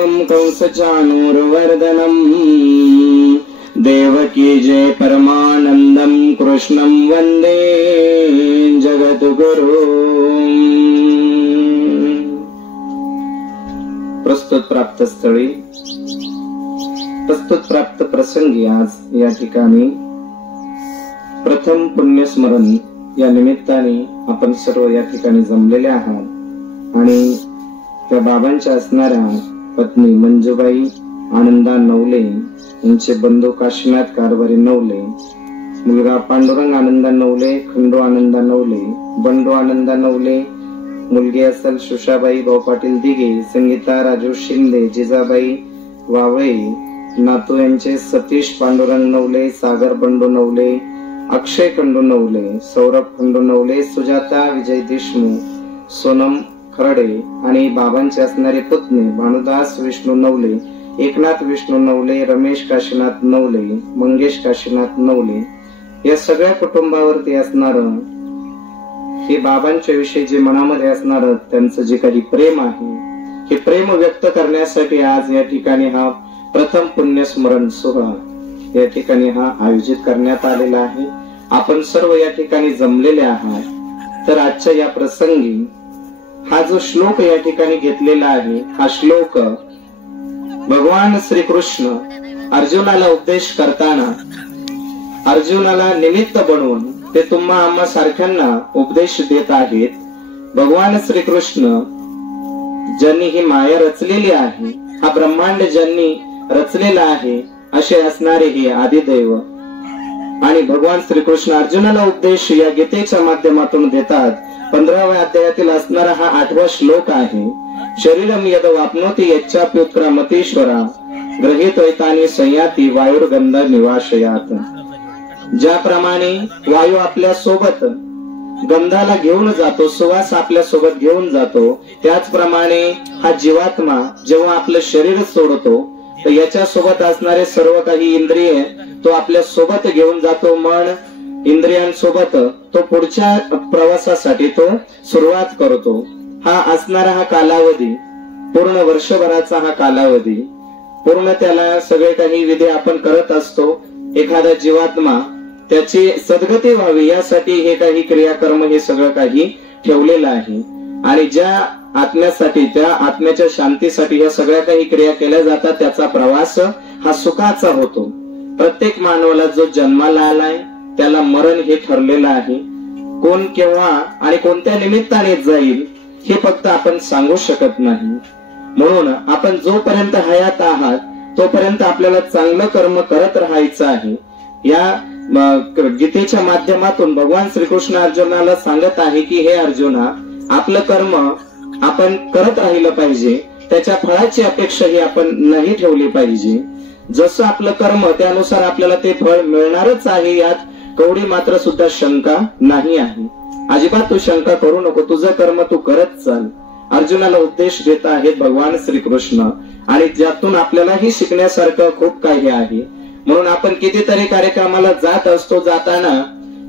वासुदेवं कंसचाणूरवर्धनम् देवकी जय परमानंदं कृष्णं वंदे जगद्गुरु। प्रस्तुत प्राप्त स्थळी प्रस्तुत प्राप्त प्रसंगी आज या ठिकाणी प्रथम पुण्यस्मरण या निमित्ताने आपण सर्व या ठिकाणी जमलेले आहात आणि त्या बाबांच्या असणाऱ्या पत्नी मंजुबाई आनंदा नवले यांचे बंधू काशीनाथ कारभारी नवले, मुलगा पांडुरंग आनंदा नवले, खंडू आनंदा नवले, बंडू आनंदा नवले, मुलगी असल सुषाबाई भाऊ पाटील दिघे, संगीता राजू शिंदे, जिजाबाई वावळे, नातू यांचे सतीश पांडुरंग नवले, सागर बंडू नवले, अक्षय खंडू नवले, सौरभ खंडू नवले, सुजाता विजय देशमुख, सोनम खरडे आणि बाबांचे असणारे पुतणे भानुदास विष्णू नवले, एकनाथ विष्णू नवले, रमेश काशीनाथ नवले, मंगेश काशीनाथ नवले या सगळ्या कुटुंबावरती असणार हे बाबांच्या विषयी जे मनामध्ये असणार त्यांचं जे काही प्रेम आहे हे प्रेम व्यक्त करण्यासाठी आज या ठिकाणी हा प्रथम पुण्यस्मरण सोहळा या ठिकाणी हा आयोजित करण्यात आलेला आहे। आपण सर्व या ठिकाणी जमलेले आहात। तर आजच्या या प्रसंगी हा जो श्लोक या ठिकाणी घेतलेला आहे हा श्लोक भगवान श्री कृष्ण अर्जुनाला उपदेश करताना अर्जुनाला निमित्त बनवून ते तुम्हा आम्हा सारख्यांना उपदेश देत आहेत। भगवान श्री कृष्ण ज्यांनी ही माया रचलेली आहे, हा ब्रह्मांड ज्यांनी रचलेला आहे असे असणारे हे आदिदैव आणि भगवान श्री कृष्ण अर्जुनाला उपदेश या गीतेच्या माध्यमातून देतात। 15व्या अध्यायातील असणारा हा 8वा श्लोक आहे। शरीरम यद वाप्नोति यच्चाप्युत्क्रामतीश्वरा गृहीत्वैतानि संयाति वायुर्गंध निवासयात। ज्याप्रमाणे वायू आपल्या सोबत गंधाला घेऊन जातो, सुवास आपल्या सोबत घेऊन जातो, त्याचप्रमाणे हा जीवात्मा जेव्हा आपलं शरीर सोडतो तर याच्या सोबत असणारे सर्व काही इंद्रिय तो आपल्या सोबत घेऊन जातो। मन इंद्रियांसोबत तो पुढच्या प्रवासासाठी तो सुरुवात करतो। हा असणारा हा कालावधी पूर्ण वर्षभराचा हा कालावधी पूर्ण त्याला सगळे काही विधी आपण करत असतो। एखादा जीवात्मा त्याची सद्गती व्हावी यासाठी हे काही क्रियाकर्म हे सगळं काही ठेवलेलं आहे आणि ज्या आत्म्यासाठी त्या आत्म्याच्या शांतीसाठी या सगळ्या काही क्रिया केल्या जातात त्याचा प्रवास हा सुखाचा होतो। प्रत्येक मानवाला जो जन्माला आलाय त्याला मरण हे ठरलेलं आहे। कोण केव्हा आणि कोणत्या निमित्ताने जाईल हे फक्त आपण सांगू शकत नाही। म्हणून आपण जोपर्यंत हयात आहात तोपर्यंत आपल्याला चांगलं कर्म करत राहायचं आहे। या गीतेच्या माध्यमातून भगवान श्रीकृष्ण अर्जुनाला सांगत आहे की हे अर्जुना, आपलं कर्म आपण करत राहिलं पाहिजे, त्याच्या फळाची अपेक्षा ही आपण नाही ठेवली पाहिजे। जसं आपलं कर्म त्यानुसार आपल्याला ते फळ मिळणारच आहे, यात कवडी मात्र सुद्धा शंका नाही आहे। अजिबात तू शंका करू नको, तुझं कर्म तू करत चाल। अर्जुनाला उपदेश देत आहेत भगवान श्रीकृष्ण आणि ज्यातून आपल्यालाही शिकण्यासारखं खूप काही आहे। म्हणून आपण कितीतरी कार्यक्रमाला जात असतो, जाताना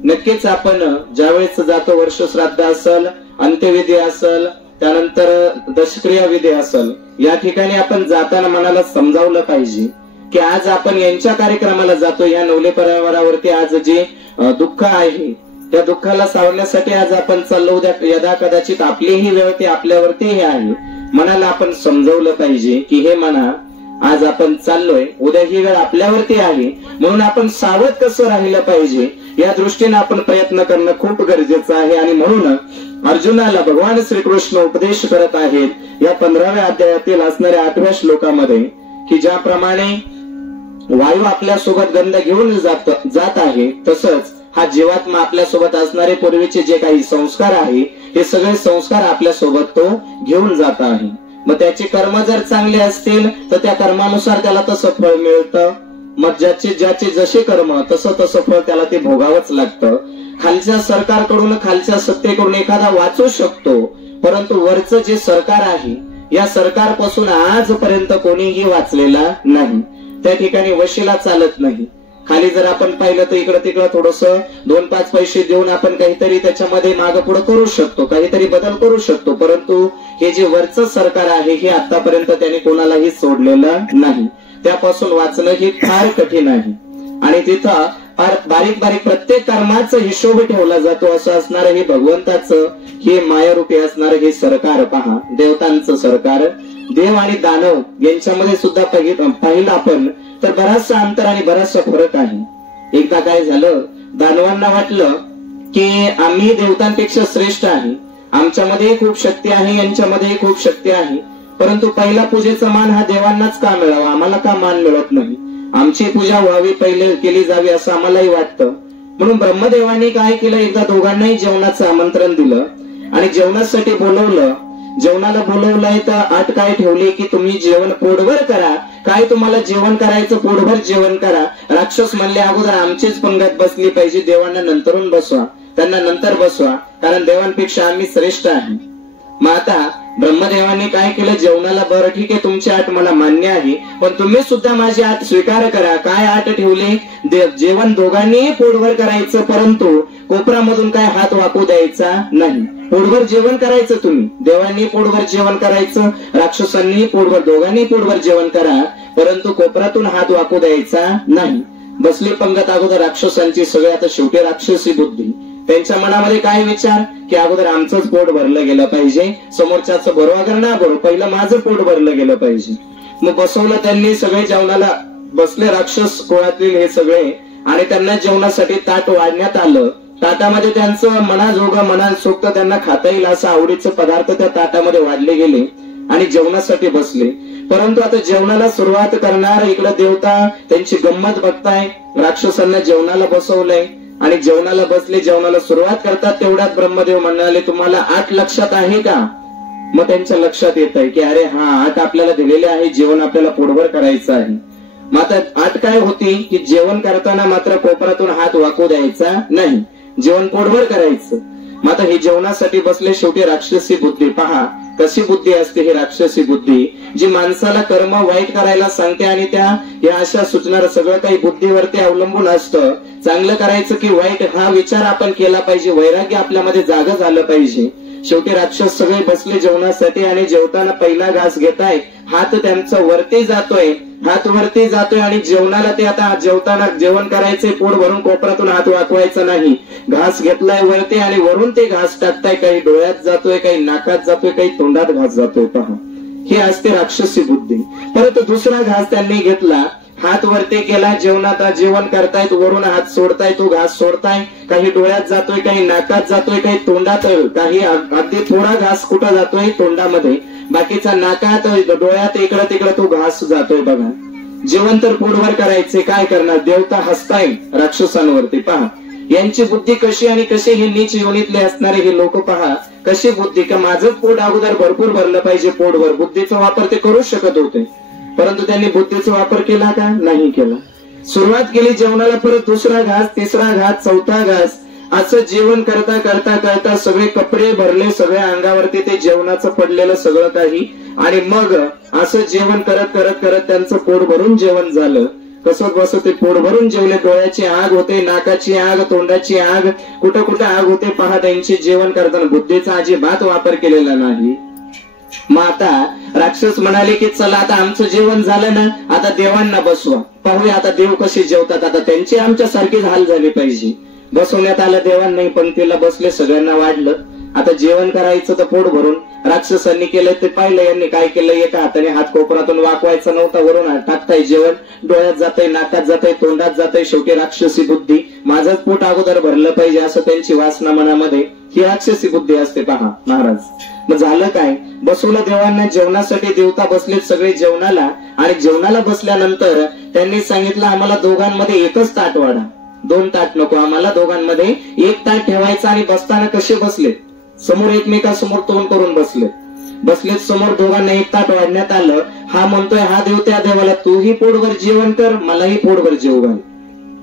नक्कीच आपण ज्यावेळेस जातो वर्ष श्राद्ध असेल, अंत्यविधी असेल, त्यानंतर दशक्रिया विधी असेल, या ठिकाणी आपण जाताना मनाला समजावलं पाहिजे की आज आपण यांच्या कार्यक्रमाला जातो, या नवले परिवारावरती आज जे दुःख आहे त्या दुःखाला सावरण्यासाठी आज आपण चाललो, उद्या यदा कदाचित आपलीही वेळ ती आपल्यावरती आहे। मनाला आपण समजवलं पाहिजे की हे मना आज आपण चाललोय, उद्या ही वेळ आपल्यावरती आहे, म्हणून आपण सावध कसं राहिलं पाहिजे या दृष्टीने आपण प्रयत्न करणं खूप गरजेचं आहे। आणि म्हणून अर्जुनाला भगवान श्रीकृष्ण उपदेश करत आहेत या 15व्या अध्यायातील असणाऱ्या 8व्या श्लोकामध्ये की ज्याप्रमाणे वायू आपल्या सोबत गंध घेऊन जात आहे तसंच हा जीवात्मा आपल्या सोबत असणारे पूर्वीचे जे काही संस्कार आहे हे सगळे संस्कार आपल्या सोबत तो घेऊन जात आहे। मग त्याचे कर्म जर चांगले असतील तर त्या कर्मानुसार त्याला तसं फळ मिळतं। मग ज्याचे जसे कर्म तसं फळ त्याला ते भोगावंच लागतं। खालच्या सरकारकडून खालच्या सत्तेकडून एखादा वाचू शकतो, परंतु वरचं जे सरकार आहे या सरकारपासून आजपर्यंत कोणीही वाचलेला नाही। त्या ठिकाणी वशिला चालत नाही। खाली जर आपण पाहिलं तर इकडं तिकडं थोडस 2-5 पैसे देऊन आपण काहीतरी त्याच्यामध्ये मागं पुढे करू शकतो, काहीतरी बदल करू शकतो. परंतु हे जे वरचं सरकार आहे हे आतापर्यंत त्याने कोणालाही सोडलेलं नाही. त्यापासून वाचणं हे फार कठीण आहे. आणि तिथं फार बारीक बारीक प्रत्येक कर्माचा हिशोब ठेवला जातो. असं असणारं हे भगवंताचं हे मायारूपी असणारं हे सरकार पहा, देवतांचं सरकार. देव आणि दानव यांच्यामध्ये सुद्धा पाहिलं आपण तर बराचसा अंतर आणि बराचसा फरक आहे. एकदा काय झालं, दानवांना वाटलं की आम्ही देवतांपेक्षा श्रेष्ठ आहे, आमच्यामध्ये खूप शक्ती आहे, यांच्यामध्ये खूप शक्ती आहे, परंतु पहिला पूजेचा मान हा देवांनाच का मिळावा, आम्हाला का मान मिळत नाही, आमची पूजा व्हावी, पहिले केली जावी असं आम्हालाही वाटतं. म्हणून ब्रह्मदेवाने काय केलं, एकदा दोघांनाही जेवणाचं आमंत्रण दिलं आणि जेवणासाठी बोलवलं. जेवणाला बोलवलंय तर अट काय ठेवली की तुम्ही जेवण पोटभर करा. काय तुम्हाला जेवण करायचं, पोटभर जेवण करा. राक्षस म्हणले अगोदर आमचीच पंगत बसली पाहिजे, देवांना नंतरून बसवा, त्यांना नंतर बसवा, कारण देवांपेक्षा आम्ही श्रेष्ठ आहे. मग आता ब्रह्मदेवाने काय केलं, जेवणाला बरं ठीक आहे तुमची आट मला मान्य आहे, पण तुम्ही सुद्धा माझी आट स्वीकार करा. काय आट ठेवली, जेवण दोघांनी पोटभर करायचं, परंतु कोपरामधून काय हात वाकू द्यायचा नाही. पोटभर जेवण करायचं तुम्ही, देवांनी पोटभर जेवण करायचं, राक्षसांनी पोटभर, दोघांनी पोटभर जेवण करा, परंतु कोपरातून हात वाकू द्यायचा नाही. बसली पंगत अगोदर राक्षसांची सगळे. आता शेवटी राक्षसी बुद्धी, त्यांच्या मनामध्ये काय विचार की अगोदर आमचंच पोट भरलं गेलं पाहिजे, समोरच्याचं बरोबर ना बरोबर, पहिलं माझं पोट भरलं गेलं पाहिजे. मग बसवलं त्यांनी, सगळे जेवणाला बसले राक्षस कुळातील हे सगळे, आणि त्यांना जेवणासाठी ताट वाढण्यात आलं. ताटामध्ये त्यांचं मनाजोगं मनासोक्त त्यांना खाता येईल असं आवडीचे पदार्थ त्या ताटामध्ये वाढले गेले आणि जेवणासाठी बसले. परंतु आता जेवणाला सुरुवात करणार, इकडे देवता त्यांची गंमत बघताय, राक्षसांना जेवणाला बसवलंय आणि जेवणाला बसले. जेवणाला सुरुवात करतात तेवढ्यात ब्रह्मदेव म्हणाले तुम्हाला आठ लक्षात आहे का. मग त्यांच्या लक्षात येत आहे की अरे हा आठ आपल्याला दिलेले आहे, जेवण आपल्याला पोटभर करायचं आहे. मग आता आठ काय होती की जेवण करताना मात्र कोपरातून हात वाकू द्यायचा नाही, जेवण पोटभर करायचं. मग आता हे जेवणासाठी बसले. शेवटी राक्षसी बुद्धी पहा कशी बुद्धी असते ही राक्षसी बुद्धी, जी माणसाला कर्म वाईट करायला सांगते आणि त्या या अशा सूचना सगळं काही बुद्धीवरती अवलंबून असतं. चांगलं करायचं की वाईट हा विचार आपण केला पाहिजे, वैराग्य आपल्यामध्ये जागं झालं पाहिजे. शेवटी राक्षस सगळे बसले जेवणासाठी आणि जेवताना पहिला घास घेताय, हात त्यांचा वरती जातोय, हात वरती जातोय आणि जेवणाला ते आता जेवताना जेवण करायचंय, पोट भरून कोपरातून हात वाकवायचा नाही. घास घेतलाय वरती आणि वरून ते घास टाकताय, काही डोळ्यात जातोय, काही नाकात जातोय, काही तोंडात घास जातोय. पहा हे असते राक्षसी बुद्धी. परंतु दुसरा घास त्यांनी घेतला, हात वरती केला, जेवणात जेवण करतायत, वरून हात सोडताय, तो घास सोडताय, काही डोळ्यात जातोय, काही नाकात जातोय, काही तोंडात, काही अगदी थोडा घास कुठं जातोय तोंडामध्ये, बाकीचा नाकात डोळ्यात इकडं तिकडं तो घास जातोय. बघा जेवण तर पोटभर करायचे, काय करणार, देवता हसताय राक्षसांवरती. पहा यांची बुद्धी कशी आणि कसे हे नीच योनीतले असणारे हे लोक पहा कशी बुद्धी, का माझं पोट अगोदर भरपूर भरलं पाहिजे, पोटभर. बुद्धीचा वापर ते करू शकत होते, परंतु त्यांनी बुद्धीचा वापर केला का, नाही केला. सुरुवात केली जेवणाला, परत दुसरा घास, तिसरा घास, चौथा घास, असं जेवण करता करता करता सगळे कपडे भरले, सगळ्या अंगावरती ते जेवणाचं पडलेलं सगळं काही, आणि मग असं जेवण करत करत करत त्यांचं पोट भरून जेवण झालं. कसं बसं ते पोट भरून जेवले. डोळ्याची आग होते, नाकाची आग, तोंडाची आग, कुठं कुठं आग होते. पहा त्यांची जेवण करताना बुद्धीचा अजिबात वापर केलेला नाही. मग आता राक्षस म्हणाले की चला आता आमचं जेवण झालं ना, आता देवांना बसवा, पाहूया आता देव कसे जेवतात. आता त्यांची आमच्यासारखीच हाल झाली पाहिजे. बसवण्यात आलं देवांनाही, पंक्तीला बसले, सगळ्यांना वाढलं. आता जेवण करायचं तर पोट भरून. राक्षसांनी केलं ते पाहिलं, यांनी काय केलं, एका हाताने हात कोपरातून वाकवायचा नव्हता, वरून टाकताय जेवण, डोळ्यात जातंय, नाकात जातंय, तोंडात जातंय. शेवटी राक्षसी बुद्धी, माझंच पोट अगोदर भरलं पाहिजे असं त्यांची वासना मनामध्ये, ही राक्षसी बुद्धी असते. पहा महाराज मग झालं काय, बसवलं देवांना जेवणासाठी. देवता बसलेत सगळे जेवणाला, आणि जेवणाला बसल्यानंतर त्यांनी सांगितलं आम्हाला दोघांमध्ये एकच ताट वाढा, 2 ताट नको, आम्हाला दोघांमध्ये 1 ताट ठेवायचं. आणि बसताना कसे बसले, समोर एकमेकासमोर तोंड करून बसलेत समोर. दोघांना 1 ताट वाढण्यात आलं. हा म्हणतोय हा देव त्या देवाला तूही पोटभर जेवण कर, मलाही पोटभर जेवू घाल,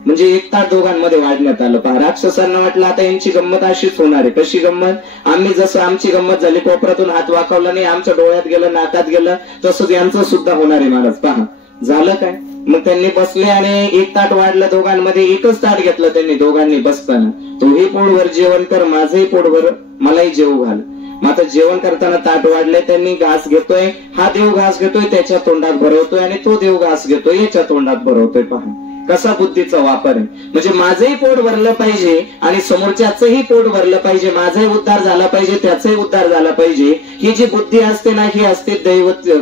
म्हणजे 1 ताट दोघांमध्ये वाढण्यात आलं. पहा राक्षसांना वाटलं आता यांची गंमत अशीच होणार आहे. कशी गंमत, आम्ही जसं आमची गंमत झाली, कोपरातून हात वाकवला नाही, आमच्या डोळ्यात गेलं, नाकात गेलं, तसंच यांचं सुद्धा होणार आहे महाराज. पहा झालं काय? मग त्यांनी बसले आणि एक ताट वाढलं दोघांमध्ये, एकच ताट घेतलं त्यांनी दोघांनी बसताना. तोही पोटभर जेवण कर, माझंही पोटभर, मलाही जेवू घाल. मग आता जेवण करताना ताट वाढले, त्यांनी घास घेतोय, हा देव घास घेतोय त्याच्या तोंडात भरवतोय आणि तो देव घास घेतोय याच्या तोंडात भरवतोय. पहा कसा बुद्धीचा वापर आहे. म्हणजे माझंही पोट भरलं पाहिजे आणि समोरच्याचंही पोट भरलं पाहिजे, माझाही उद्धार झाला पाहिजे, त्याचाही उद्धार झाला पाहिजे. ही जी बुद्धी असते ना, ही असते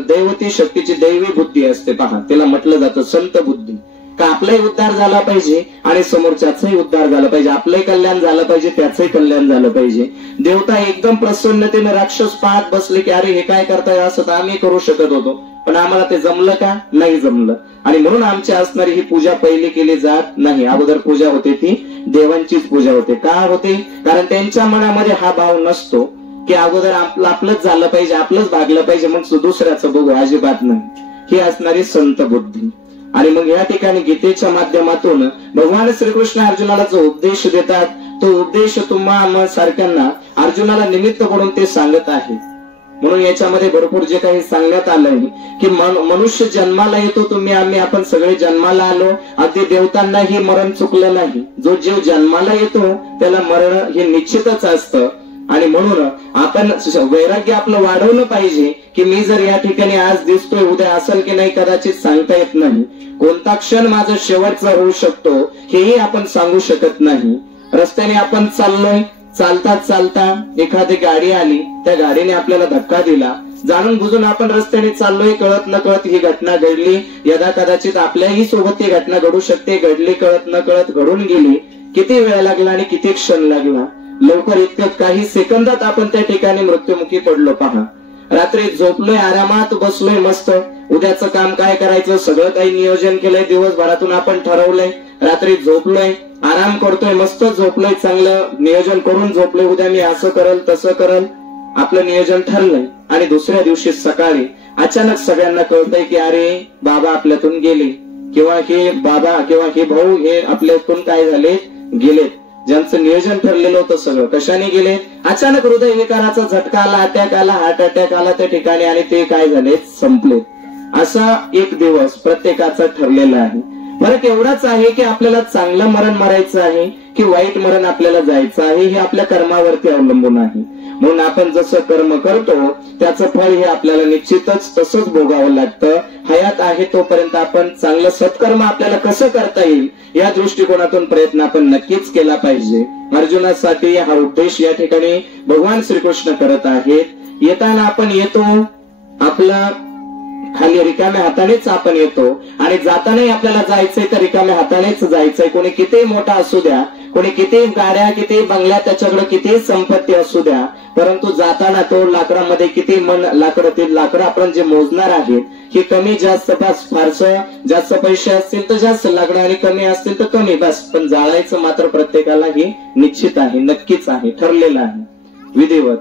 दैवती शक्तीची दैवी बुद्धी असते. पहा त्याला म्हटलं जातं संत बुद्धी. का आपलाही उद्धार झाला पाहिजे आणि समोरच्याचाही उद्धार झाला पाहिजे, आपलंही कल्याण झालं पाहिजे, त्याचंही कल्याण झालं पाहिजे. देवता एकदम प्रसन्नतेने राक्षस पाहत बसले की अरे हे काय करताय, असं तर आम्ही करू शकत होतो, पण आम्हाला ते जमलं का? नाही जमलं. आणि म्हणून आमची असणारी ही पूजा पहिली केली जात नाही. अगोदर पूजा होते ती देवांचीच पूजा होते. का होते? कारण त्यांच्या मनामध्ये हा भाव नसतो की अगोदर आपलंच झालं पाहिजे, आपलंच भागलं पाहिजे, मग दुसऱ्याचं बघू. अजिबात नाही. ही असणारी संत बुद्धी. आणि मग या ठिकाणी गीतेच्या माध्यमातून भगवान श्रीकृष्ण अर्जुनाला जो उपदेश देतात, तो उपदेश तुम्हा सारख्यांना अर्जुनाला निमित्त करून ते सांगत आहे. म्हणून याच्यामध्ये भरपूर जे काही सांगण्यात आलंय की मनुष्य जन्माला येतो, तुम्ही आम्ही आपण सगळे जन्माला आलो. अगदी देवतांनाही मरण चुकलं नाही. जो जीव जन्माला येतो त्याला मरण हे निश्चितच असतं. आणि म्हणून आपण वैराग्य आपलं वाढवलं पाहिजे की मी जर या ठिकाणी आज दिसतोय, उद्या असेल की नाही कदाचित सांगता येत नाही. कोणता क्षण माझा शेवटचा होऊ शकतो हेही आपण सांगू शकत नाही. रस्त्याने आपण चाललोय, चालता चालता एखादी गाडी आली, त्या गाडीने आपल्याला धक्का दिला, जाणून बुजून आपण रस्त्याने चाललोय, कळत न कळत ही घटना घडली. यदा कदाचित आपल्याही सोबत ही घटना घडू शकते. घडली कळत न कळत, घडून गेली. किती वेळ लागला आणि किती क्षण लागला. लवकर इतक्यात काही सेकंदात आपण त्या ठिकाणी मृत्युमुखी पडलो. पहा रात्री झोपलोय, आरामात बसलोय मस्त, उद्याचं काम काय करायचं सगळं काही नियोजन केलंय, दिवसभरातून आपण ठरवलंय. रात्री झोपलोय, आराम करतोय, मस्त झोपलोय, चांगलं नियोजन करून झोपलोय, उद्या मी असं करल तसं करल, आपलं नियोजन ठरलंय. आणि दुसऱ्या दिवशी सकाळी अचानक सगळ्यांना कळतंय की अरे बाबा आपल्यातून गेले, किंवा हे बाबा किंवा हे भाऊ हे आपल्यातून काय झाले, गेलेत. ज्यांचं नियोजन ठरलेलं होतं सगळं कशाने गेले? अचानक हृदयविकाराचा झटका आला, अटॅक आला, हार्ट अटॅक आला त्या ठिकाणी, आणि ते काय झाले, संपले. असा एक दिवस प्रत्येकाचा ठरलेला आहे. फरक एवढाच आहे की आपल्याला चांगलं मरण मरायचं आहे की वाईट मरण आपल्याला जायचं आहे, हे आपल्या कर्मावरती अवलंबून आहे. म्हणून आपण जसं कर्म करतो त्याचं फळ हे आपल्याला निश्चितच तसंच भोगावं लागतं. हयात आहे तोपर्यंत आपण चांगलं सत्कर्म आपल्याला कसं करता येईल या दृष्टिकोनातून प्रयत्न आपण नक्कीच केला पाहिजे. अर्जुनासाठी हा उपदेश या ठिकाणी भगवान श्रीकृष्ण करत आहेत. येताना आपण येतो आपला खाली रिकाम्या हातानेच आपण येतो, आणि जातानाही आपल्याला जायचंय तर रिकाम्या हातानेच जायचंय. कोणी किती मोठा असू द्या, कोणी किती गाड्या, किती बंगल्या, त्याच्याकडे किती संपत्ती असू द्या, परंतु जाताना तो लाकडामध्ये किती मन लाकडं, ते लाकडं आपण जे मोजणार आहेत हे कमी जास्त बस, फारसं जास्त पैसे असतील तर जास्त लाकडं आणि कमी असतील तर कमी बस, पण जाळायचं मात्र प्रत्येकाला हे निश्चित आहे, नक्कीच आहे, ठरलेलं आहे, विधिवत.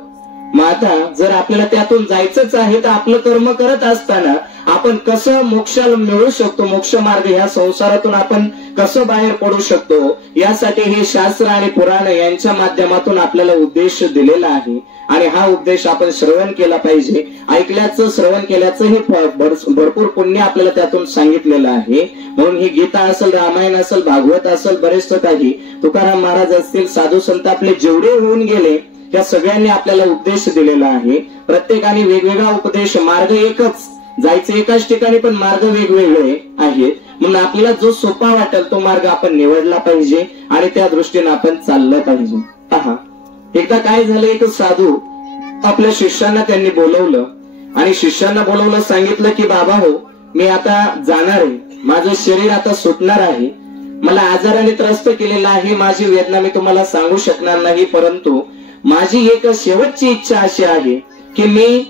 मग आता जर आपल्याला त्यातून जायचंच आहे तर आपलं कर्म करत असताना आपण कसं मोक्षाला मिळू शकतो, मोक्ष मार्ग ह्या संसारातून आपण कसं बाहेर पडू शकतो, यासाठी हे शास्त्र आणि पुराण यांच्या माध्यमातून आपल्याला उद्देश दिलेला आहे. आणि हा उपदेश आपण श्रवण केला पाहिजे. ऐकल्याचं, श्रवण केल्याचं हे भरपूर पुण्य आपल्याला त्यातून सांगितलेलं आहे. म्हणून ही गीता असेल, रामायण असेल, भागवत असेल, बरेच काही, तुकाराम महाराज असतील, साधू संत आपले जेवढे होऊन गेले या सगळ्यांनी आपल्याला उपदेश दिलेला आहे. प्रत्येकाने वेगवेगळा उपदेश, मार्ग एकच, जायचं एकाच ठिकाणी पण मार्ग वेगवेगळे आहेत. म्हणून आपल्याला जो सोपा वाटेल तो मार्ग आपण निवडला पाहिजे आणि त्या दृष्टीने आपण चाललं पाहिजे. पहा एकदा काय झालं, एक साधू आपल्या शिष्यांना त्यांनी बोलवलं आणि शिष्यांना बोलवलं, सांगितलं की बाबा हो, मी आता जाणार आहे, माझं शरीर आता सुटणार आहे, मला आजाराने त्रस्त केलेला आहे, माझी वेदना मी तुम्हाला सांगू शकणार नाही, परंतु माझी एक शेवटची इच्छा अशी आहे की मी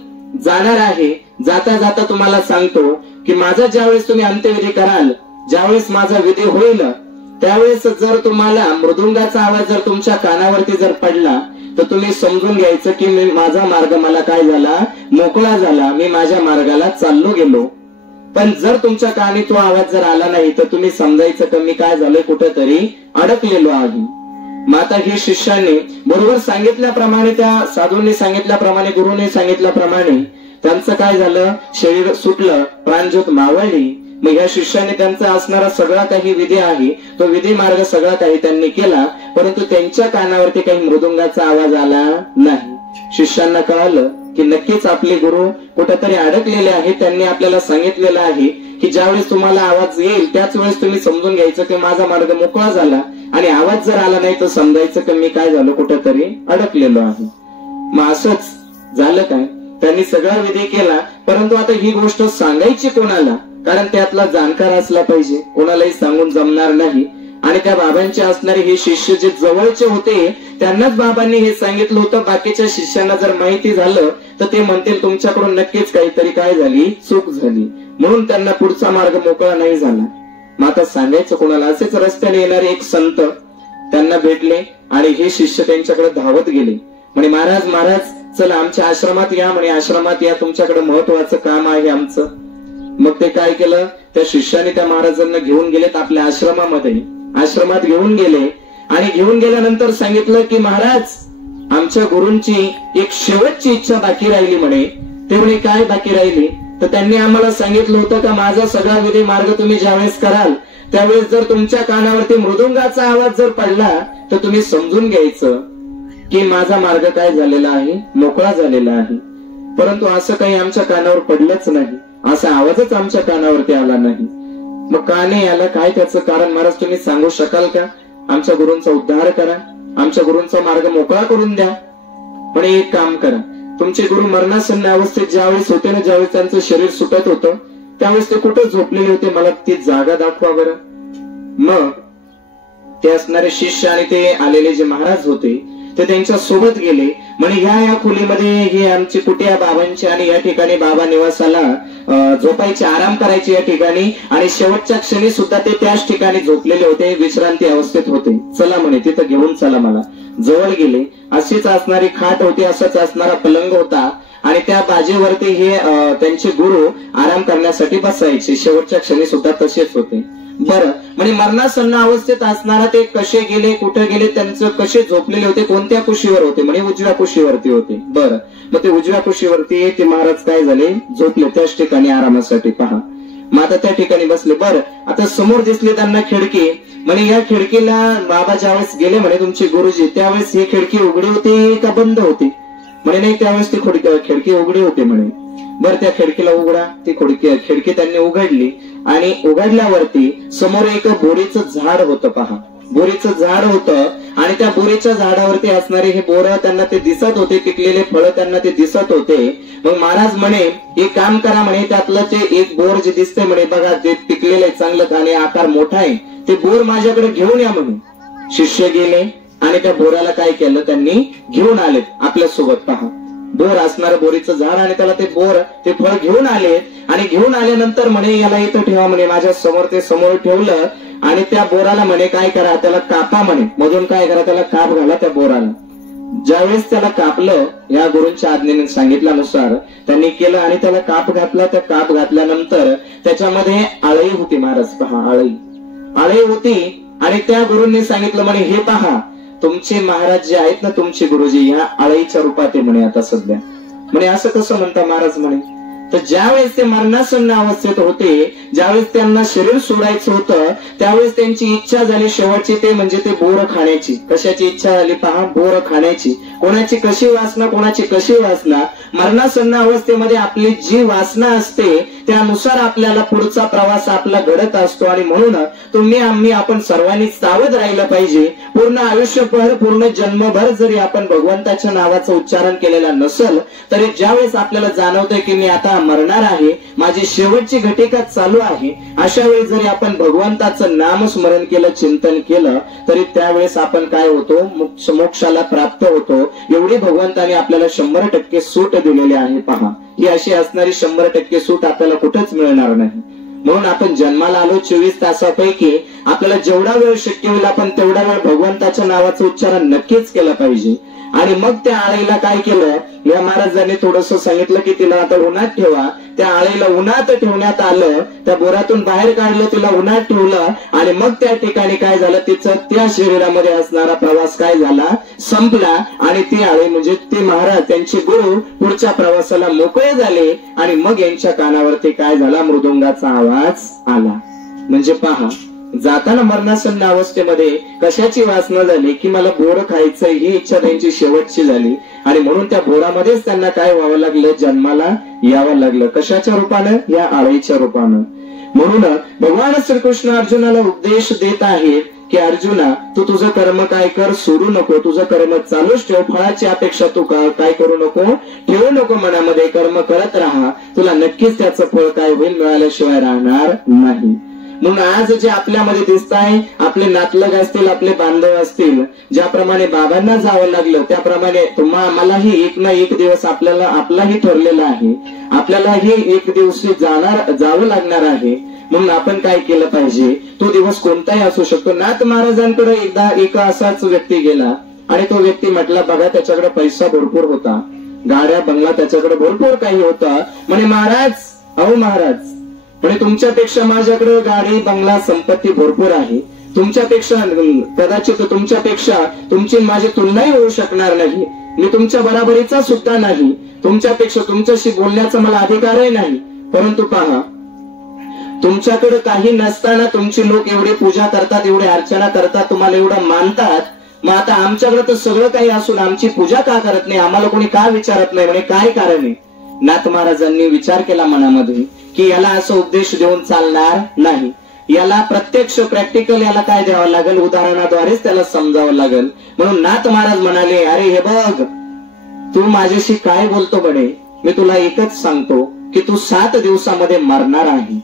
जाणार आहे. जाता जाता तुम्हाला सांगतो की माझा ज्यावेळेस तुम्ही अंत्यविधी कराल, ज्यावेळेस माझा विधी होईल, त्यावेळेस जर तुम्हाला मृदुंगाचा आवाज जर तुमच्या कानावरती जर पडला तर तुम्ही समजून घ्यायचं की मी माझा मार्ग मला काय झाला, मोकळा झाला, मी माझ्या मार्गाला चाललो गेलो. पण जर तुमच्या कानी तो आवाज जर आला नाही तर तुम्ही समजायचं की मी काय झालंय, कुठेतरी अडकलेलो आहे. माता ही शिष्याने बरोबर सांगितल्याप्रमाणे, त्या साधूंनी सांगितल्याप्रमाणे, गुरुने सांगितल्याप्रमाणे त्यांचं काय झालं, शरीर सुटलं, प्राणज्योत मावळली. मग ह्या शिष्याने त्यांचा असणारा सगळा काही विधी आहे तो विधी मार्ग सगळा काही त्यांनी केला, परंतु त्यांच्या कानावरती काही मृदुंगाचा आवाज आला नाही. शिष्यांना कळालं की नक्कीच आपले गुरु कुठेतरी अडकलेले आहेत. त्यांनी आपल्याला सांगितलेलं आहे की ज्यावेळेस तुम्हाला आवाज येईल त्याच वेळेस तुम्ही समजून घ्यायचं की माझा मार्ग मोकळा झाला, आणि आवाज जर आला नाही तर समजायचं की मी काय झालो, कुठेतरी अडकलेलो आहे. मग असंच झालं काय, त्यांनी सगळा विधी केला, परंतु आता ही गोष्ट सांगायची कोणाला, कारण त्यातला जाणकार असला पाहिजे, कोणालाही सांगून जमणार नाही. आणि त्या बाबांचे असणारे हे शिष्य जे जवळचे होते त्यांनाच बाबांनी हे सांगितलं होतं. बाकीच्या शिष्यांना जर माहिती झालं तर ते म्हणतील तुमच्याकडून नक्कीच काहीतरी काय झाली, चूक झाली, म्हणून त्यांना पुढचा मार्ग मोकळा नाही झाला. मग आता सांगायचं कोणाला. असेच रस्त्याने येणारे एक संत त्यांना भेटले आणि हे शिष्य त्यांच्याकडे धावत गेले. म्हणे महाराज महाराज चला आमच्या आश्रमात या, म्हणे आश्रमात या, तुमच्याकडे महत्वाचं काम आहे आमचं. मग ते काय केलं, त्या शिष्याने त्या महाराजांना घेऊन गेलेत आपल्या आश्रमामध्ये. आश्रमात घेऊन गेले आणि घेऊन गेल्यानंतर सांगितलं की महाराज आमच्या गुरूंची एक शेवटची इच्छा बाकी राहिली म्हणे. ते म्हणे काय बाकी राहिली, तर त्यांनी आम्हाला सांगितलं होतं का माझा सगळा विधी मार्ग तुम्ही ज्यावेळेस कराल त्यावेळेस जर तुमच्या कानावरती मृदुंगाचा आवाज जर पडला तर तुम्ही समजून घ्यायचं की माझा मार्ग काय झालेला आहे, मोकळा झालेला आहे. परंतु असं काही आमच्या कानावर पडलंच नाही, असा आवाजच आमच्या कानावरती आला नाही. मग का नाही आला, काय त्याचं कारण महाराज तुम्ही सांगू शकाल का? आमच्या गुरूंचा उद्धार करा, आमच्या गुरूंचा मार्ग मोकळा करून द्या. पण एक काम करा, तुमचे गुरु मरणासन्न अवस्थेत ज्यावेळेस होते ना, ज्यावेळेस त्यांचं शरीर सुटत होतं त्यावेळेस ते कुठं झोपलेले होते, मला ती जागा दाखवा बरं. मग ते असणारे शिष्य आणि ते आलेले जे महाराज होते ते त्यांच्या सोबत गेले. म्हणे या खोलीमध्ये हे आमची कुटिया बाबांची, आणि या ठिकाणी बाबा निवासाला झोपायचे, आराम करायचे या ठिकाणी, आणि शेवटच्या क्षणी सुद्धा ते त्याच ठिकाणी झोपलेले होते, विश्रांती अवस्थेत होते. चला म्हणे तिथं घेऊन चला मला. जवळ गेले, अशीच असणारी खाट होती, असाच असणारा पलंग होता, आणि त्या बाजेवरती हे त्यांचे गुरु आराम करण्यासाठी बसायचे. शेवटच्या क्षणी सुद्धा तसेच होते. बरं म्हणजे मरणासन्न अवस्थेत असणारा ते कसे गेले, कुठे गेले, त्यांचं कसे झोपलेले होते, कोणत्या कुशीवर होते, म्हणे उजव्या कुशीवरती होते. बरं मग ते उजव्या कुशीवरती ते महाराज काय झाले, झोपले त्याच ठिकाणी आरामासाठी. पहा मग आता त्या ठिकाणी बसले. बरं आता समोर दिसली त्यांना खिडकी. म्हणे या खिडकीला बाबा ज्यावेळेस गेले म्हणे तुमचे गुरुजी त्यावेळेस ही खिडकी उघडी होती का बंद होती? म्हणे नाही त्यावेळेस ती खिडकी उघडी होती म्हणे. बरं त्या खिडकीला उघडा. ती खिडकी त्यांनी उघडली आणि उघडल्यावरती समोर एक बोरीचं झाड होतं. पहा बोरीचं झाड होतं आणि त्या बोरीच्या झाडावरती असणारे हे बोर त्यांना ते दिसत होते, पिकलेले फळं त्यांना ते दिसत होते. मग महाराज म्हणे एक काम करा म्हणे, त्यातलं ते एक बोर जे दिसते म्हणे बघा ते पिकलेलं आहे चांगलं आणि आकार मोठा आहे, ते बोर माझ्याकडे घेऊन या म्हणे. शिष्य गेले आणि त्या बोराला काय केलं, त्यांनी घेऊन आले आपल्या सोबत. पहा बोर असणारं बोरीचं झाड आणि त्याला ते फळ घेऊन आले आणि घेऊन आल्यानंतर म्हणे याला इथं ठेवा म्हणे, माझ्या समोर ते समोर ठेवलं आणि त्या बोराला म्हणे काय करा, त्याला कापा म्हणे, मधून काय करा त्याला काप घाला त्या बोराला. ज्यावेळेस त्याला कापलं, या गुरूंच्या आज्ञेने सांगितल्यानुसार त्यांनी केलं आणि त्याला काप घातला. त्या काप घातल्यानंतर त्याच्यामध्ये आळई होती महाराज. पहा आळई होती आणि त्या गुरूंनी सांगितलं म्हणे हे पहा तुमचे महाराज जे आहेत ना, तुमचे गुरुजी ह्या आळईच्या रूपात आहे म्हणे आता सध्या. म्हणे असं कसं म्हणता महाराज म्हणे, तर ज्यावेळेस ते मरणासन्न अवस्थेत होते, ज्यावेळेस त्यांना शरीर सोडायचं होतं त्यावेळेस त्यांची इच्छा झाली शेवटची, ते म्हणजे ते बोर खाण्याची. कशाची इच्छा झाली पहा, बोर खाण्याची. कोणाची कशी वासना, कोणाची कशी वासना. मरणासन्न अवस्थेमध्ये आपली जी वासना असते त्यानुसार आपल्याला पुढचा प्रवास आपला घडत असतो. आणि म्हणून तुम्ही आम्ही आपण सर्वांनी सावध राहिलं पाहिजे. पूर्ण आयुष्यभर पूर्ण जन्मभर जरी आपण भगवंताच्या नावाचं उच्चारण केलेला नसेल तरी ज्यावेळेस आपल्याला जाणवतंय की मी आता मरणार आहे, माझी शेवटची घटिका चालू आहे, अशा वेळी जरी आपण भगवंताचं नामस्मरण केलं, चिंतन केलं तरी त्यावेळेस आपण काय होतो, मोक्षाला प्राप्त होतो. एवढी भगवंताने आपल्याला 100% सूट दिलेली आहे. पहा ही अशी असणारी 100% सूट आपल्याला कुठेच मिळणार नाही. म्हणून आपण जन्माला आलो 24 तासापैकी आपल्याला जेवढा वेळ शक्य होईल आपण तेवढा वेळ भगवंताच्या नावाचं उच्चारण नक्कीच केलं पाहिजे. आणि मग त्या आळीला काय केलं, या महाराजांनी थोडस सांगितलं की तिला आता उन्हात ठेवा. त्या आळीला उन्हात ठेवण्यात आलं, त्या बोरातून बाहेर काढलं, तिला उन्हात ठेवलं आणि मग त्या ठिकाणी काय झालं, तिचं त्या शरीरामध्ये असणारा प्रवास काय झाला, संपला. आणि ती आळी म्हणजे ते महाराज त्यांचे गुरु पुढच्या प्रवासाला मोकळे झाले. आणि मग यांच्या कानावरती काय झाला, मृदुंगाचा आवाज आला. म्हणजे पहा, जाताना मरणासन्न अवस्थेमध्ये कशाची वासना झाली की मला बोर खायचं, ही इच्छा त्यांची शेवटची झाली. आणि म्हणून त्या बोरामध्येच त्यांना काय व्हावं लागलं, जन्माला यावं लागलं. कशाच्या रूपानं, या आळीच्या रूपानं. म्हणून भगवान श्रीकृष्ण अर्जुनाला उपदेश देत आहेत की अर्जुना, तू तुझं कर्म काय कर, सोडू नको, तुझं कर्म चालूच ठेव, फळाची अपेक्षा तू काय करू नको, ठेवू नको मनामध्ये, कर्म करत राहा, तुला नक्कीच त्याचं फळ काय होईल, मिळाल्याशिवाय राहणार नाही. म्हणून आज जे आपल्यामध्ये दिसत आहे, आपले नातलग असतील, आपले बांधव असतील, ज्याप्रमाणे बाबांना जावं लागलं त्याप्रमाणे मलाही एक ना एक दिवस आपलाही ठरलेला आहे, आपल्यालाही एक दिवशी जावं लागणार आहे. म्हणून आपण काय केलं पाहिजे, तो दिवस कोणताही असू शकतो. नाथ महाराजांकडे एकदा एक असाच व्यक्ती गेला आणि तो व्यक्ती म्हटला, बघा त्याच्याकडे पैसा भरपूर होता, गाड्या बंगला त्याच्याकडे भरपूर काही होता. म्हणे महाराज, अहो महाराज, म्हणजे तुमच्यापेक्षा माझ्याकडे गाडी बंगला संपत्ती भरपूर आहे, तुमच्यापेक्षा कदाचित तुमच्यापेक्षा तुमची माझी तुलनाही होऊ शकणार नाही, मी तुमच्या बराबरीचा सुद्धा नाही, तुमच्यापेक्षा तुमच्याशी बोलण्याचा मला अधिकारही नाही. परंतु पहा, तुमच्याकडे काही नसताना तुमची लोक एवढे पूजा करतात, एवढे अर्चना करतात, तुम्हाला एवढं मानतात, मग आता आमच्याकडे तर सगळं काही असून आमची पूजा का करत नाही, आम्हाला कोणी का विचारत नाही, म्हणे काय कारण आहे. नाथ महाराजांनी विचार केला मनामध्ये की याला असं उपदेश देऊन चालणार नाही, याला प्रत्यक्ष प्रॅक्टिकल याला काय द्यावं लागेल, उदाहरणाद्वारेच त्याला समजावं लागेल. म्हणून नाथ महाराज म्हणाले, अरे हे बघ, तू माझ्याशी काय बोलतो बडे, मी तुला एकच सांगतो की तू 7 दिवसामध्ये मरणार आहे.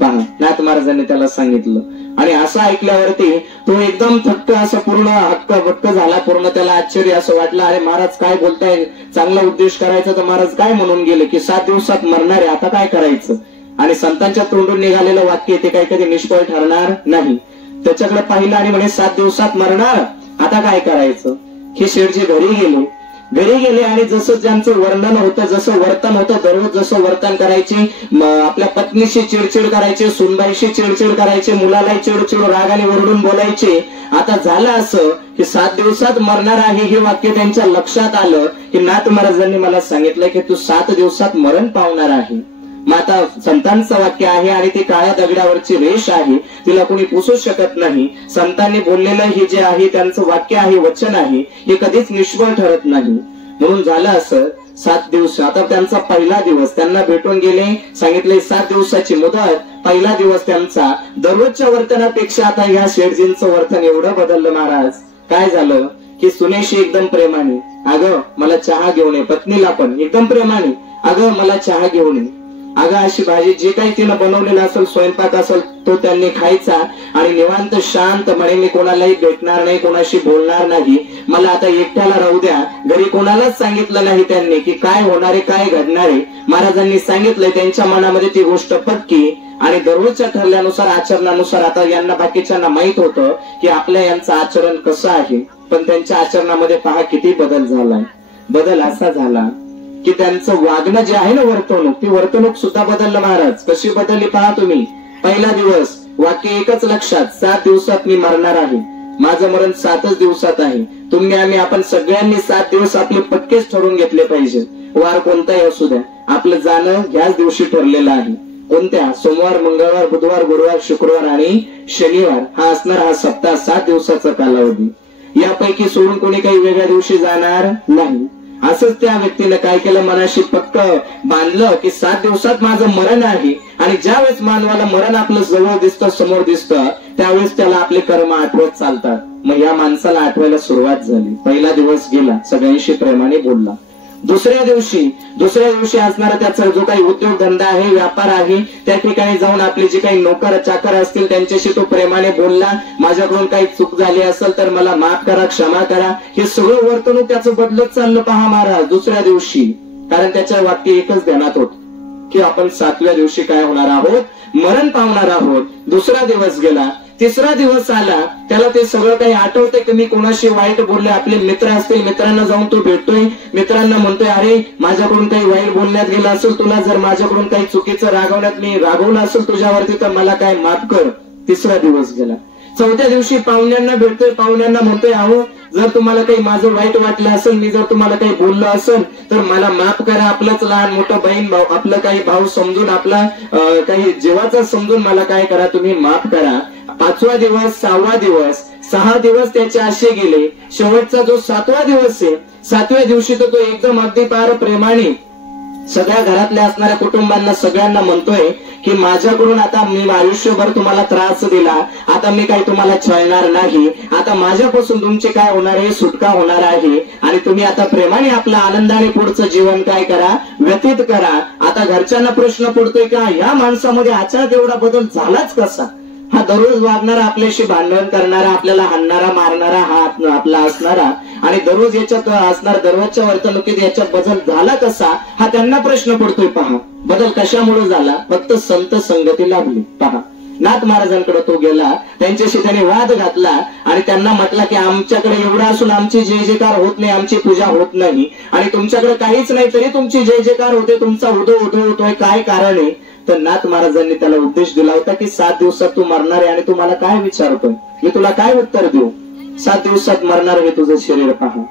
पहा, नाथ महाराजांनी त्याला सांगितलं. आणि असं ऐकल्यावरती तो एकदम थक्क, असं पूर्ण हक्क झाला, पूर्ण त्याला आश्चर्य असं वाटलं, अरे महाराज काय बोलताय, चांगला उपदेश करायचा तर महाराज काय म्हणून गेले की 7 दिवसात मरणार आहे, आता काय करायचं. आणि संतांच्या तोंडून निघालेलं वाक्य ते काही कधी निष्फळ ठरणार नाही. त्याच्याकडे पाहिलं आणि म्हणे 7 दिवसात मरणार, आता काय करायचं. हे शेठजी घरी गेले आणि जसं ज्यांचं वर्णन होतं, जसं वर्तन होतं, दररोज जसं वर्तन करायचे, आपल्या पत्नीशी चिडचिड करायचे, सुनबाईशी चिडचिड करायचे, मुलालाही चिडचिड रागाने ओरडून बोलायचे. आता झालं असं की 7 दिवसात मरणार आहे हे वाक्य त्यांच्या लक्षात आलं की नाथ महाराजांनी मला सांगितलं की तू 7 दिवसात मरण पावणार आहे. मग आता संतांचं वाक्य आहे आणि ती काळ्या दगडावरची रेष आहे, तिला कोणी पुसू शकत नाही. संतांनी बोललेलं हे जे आहे त्यांचं वाक्य आहे, वचन आहे, हे कधीच निष्फळ ठरत नाही. म्हणून झालं असं 7 दिवस, आता त्यांचा पहिला दिवस त्यांना भेटून गेले, सांगितले 7 दिवसाची मुदत. पहिला दिवस त्यांचा दररोजच्या वर्तनापेक्षा आता या शेठजींचं वर्तन एवढं बदललं महाराज. काय झालं की सुनेशी एकदम प्रेमाने, अगं मला चहा घेऊन ये, पत्नीला पण एकदम प्रेमाने, अगं मला चहा घेऊन ये, अगं अशी भाजी जे काही तिनं बनवलेलं असेल, स्वयंपाक असेल तो त्यांनी खायचा आणि निवांत शांत म्हणे, मी कोणालाही भेटणार नाही, कोणाशी बोलणार नाही, मला आता एकट्याला राहू द्या. घरी कोणालाच सांगितलं नाही त्यांनी की काय होणारे, काय घडणारे. महाराजांनी सांगितलंय, त्यांच्या मनामध्ये ती गोष्ट पक्की. आणि दररोजच्या ठरल्यानुसार, आचरणानुसार आता यांना बाकीच्यांना माहित होतं की आपल्या यांचं आचरण कसं आहे, पण त्यांच्या आचरणामध्ये पहा किती बदल झालाय. बदल असा झाला की त्यांचं वागणं जे आहे ना, वर्तणूक, ती वर्तणूक सुद्धा बदललं महाराज. कशी बदलली पहा तुम्ही. पहिला दिवस वाक्य एकच लक्षात, 7 दिवसात मी मरणार आहे, माझं मरण 7च दिवसात आहे. तुम्ही आम्ही आपण सगळ्यांनी 7 दिवस आपले पक्केच ठरवून घेतले पाहिजे. वार कोणताही असू द्या, आपलं जाणं ह्याच दिवशी ठरलेलं आहे. कोणत्या? सोमवार, मंगळवार, बुधवार, गुरुवार, शुक्रवार आणि शनिवार हा असणार हा सप्ताह, 7 दिवसाचा कालावधी. यापैकी सोडून कोणी काही वेगळ्या दिवशी जाणार नाही. असंच त्या व्यक्तीने काय केलं, मनाशी पक्क बांधलं की 7 दिवसात माझं मरण आहे. आणि ज्यावेळेस मानवाला मरण आपलं जवळ दिसतं, समोर दिसतं, त्यावेळेस त्याला आपले कर्म आठवत चालतात. मग या माणसाला आठवायला सुरुवात झाली. पहिला दिवस गेला, सगळ्यांशी प्रेमाने बोलला. दुसऱ्या दिवशी असणारा त्याचा जो काही उद्योगधंदा आहे, व्यापार आहे, त्या ठिकाणी जाऊन आपले जे काही नोकर चाकर असतील त्यांच्याशी तो प्रेमाने बोलला. माझ्याकडून काही चूक झाली असेल तर मला माफ करा, क्षमा करा. हे सगळं वर्तणूक त्याचं बदलत चाललं पहा महाराज दुसऱ्या दिवशी. कारण त्याच्या वाक्य एकच ध्यानात होत की आपण 7व्या दिवशी काय होणार आहोत, मरण पावणार आहोत. दुसरा दिवस गेला, तिसरा दिवस आला, त्याला ते सगळं काही आठवतंय की मी कोणाशी वाईट बोलले. आपले मित्र असतील, मित्रांना जाऊन तो भेटतोय, मित्रांना म्हणतोय अरे माझ्याकडून काही वाईट बोलण्यात गेलं असेल, तुला जर माझ्याकडून काही चुकीचं रागवण्यात मी रागवलं असेल तुझ्यावरती तर मला काय माफ कर. तिसरा दिवस गेला. चौथ्या दिवशी पाहुण्यांना भेटतोय, पाहुण्यांना म्हणतोय अहो जर तुम्हाला काही माझं वाईट वाटलं असेल, मी जर तुम्हाला काही बोललो असेल तर मला माफ करा. आपलंच लहान मोठं बहीण भाऊ, आपलं काही भाऊ समजून, आपला काही जीवाचा समजून मला काय करा, तुम्ही माफ करा. पाचवा दिवस, 6वा दिवस, 6 दिवस त्याचे असे गेले. शेवटचा जो 7वा दिवस आहे, 7व्या दिवशी तो एकदम अगदी फार प्रेमाने सगळ्या घरातल्या असणाऱ्या कुटुंबांना सगळ्यांना म्हणतोय की माझ्याकडून आता मी आयुष्यभर तुम्हाला त्रास दिला, आता मी काही तुम्हाला छळणार नाही, आता माझ्यापासून तुमची काय होणार आहे, सुटका होणार आहे आणि तुम्ही आता प्रेमाने आपलं आनंदाने पुढचं जीवन काय करा, व्यतीत करा. आता घरच्यांना प्रश्न पडतोय का या माणसामध्ये अचानक एवढा बदल झालाच कसा? हा दररोज वागणारा, आपल्याशी भांडण करणारा, आपल्याला हाणणारा मारणारा हा आपला असणारा आणि दररोज याच्यात असणार दररोजच्या वर्तणुकीत याच्यात बदल झाला कसा हा त्यांना प्रश्न पडतोय. पहा बदल कशामुळे झाला, फक्त संत संगती लाभली. पहा नाथ महाराजांकडे तो गेला, त्यांच्याशी त्याने वाद घातला आणि त्यांना म्हटला की आमच्याकडे एवढा असून आमची जय जयकार होत नाही, आमची पूजा होत नाही आणि तुमच्याकडे काहीच नाही तरी तुमची जय जयकार होते, तुमचा उदो होतोय, काय कारण आहे? तर नाथ महाराजांनी त्याला उपदेश दिला होता की 7 दिवसात तू मरणार आहे आणि तू मला काय विचारतोय, मी तुला काय उत्तर देऊ? 7 दिवसात मरणार आहे तुझं शरीर. पहा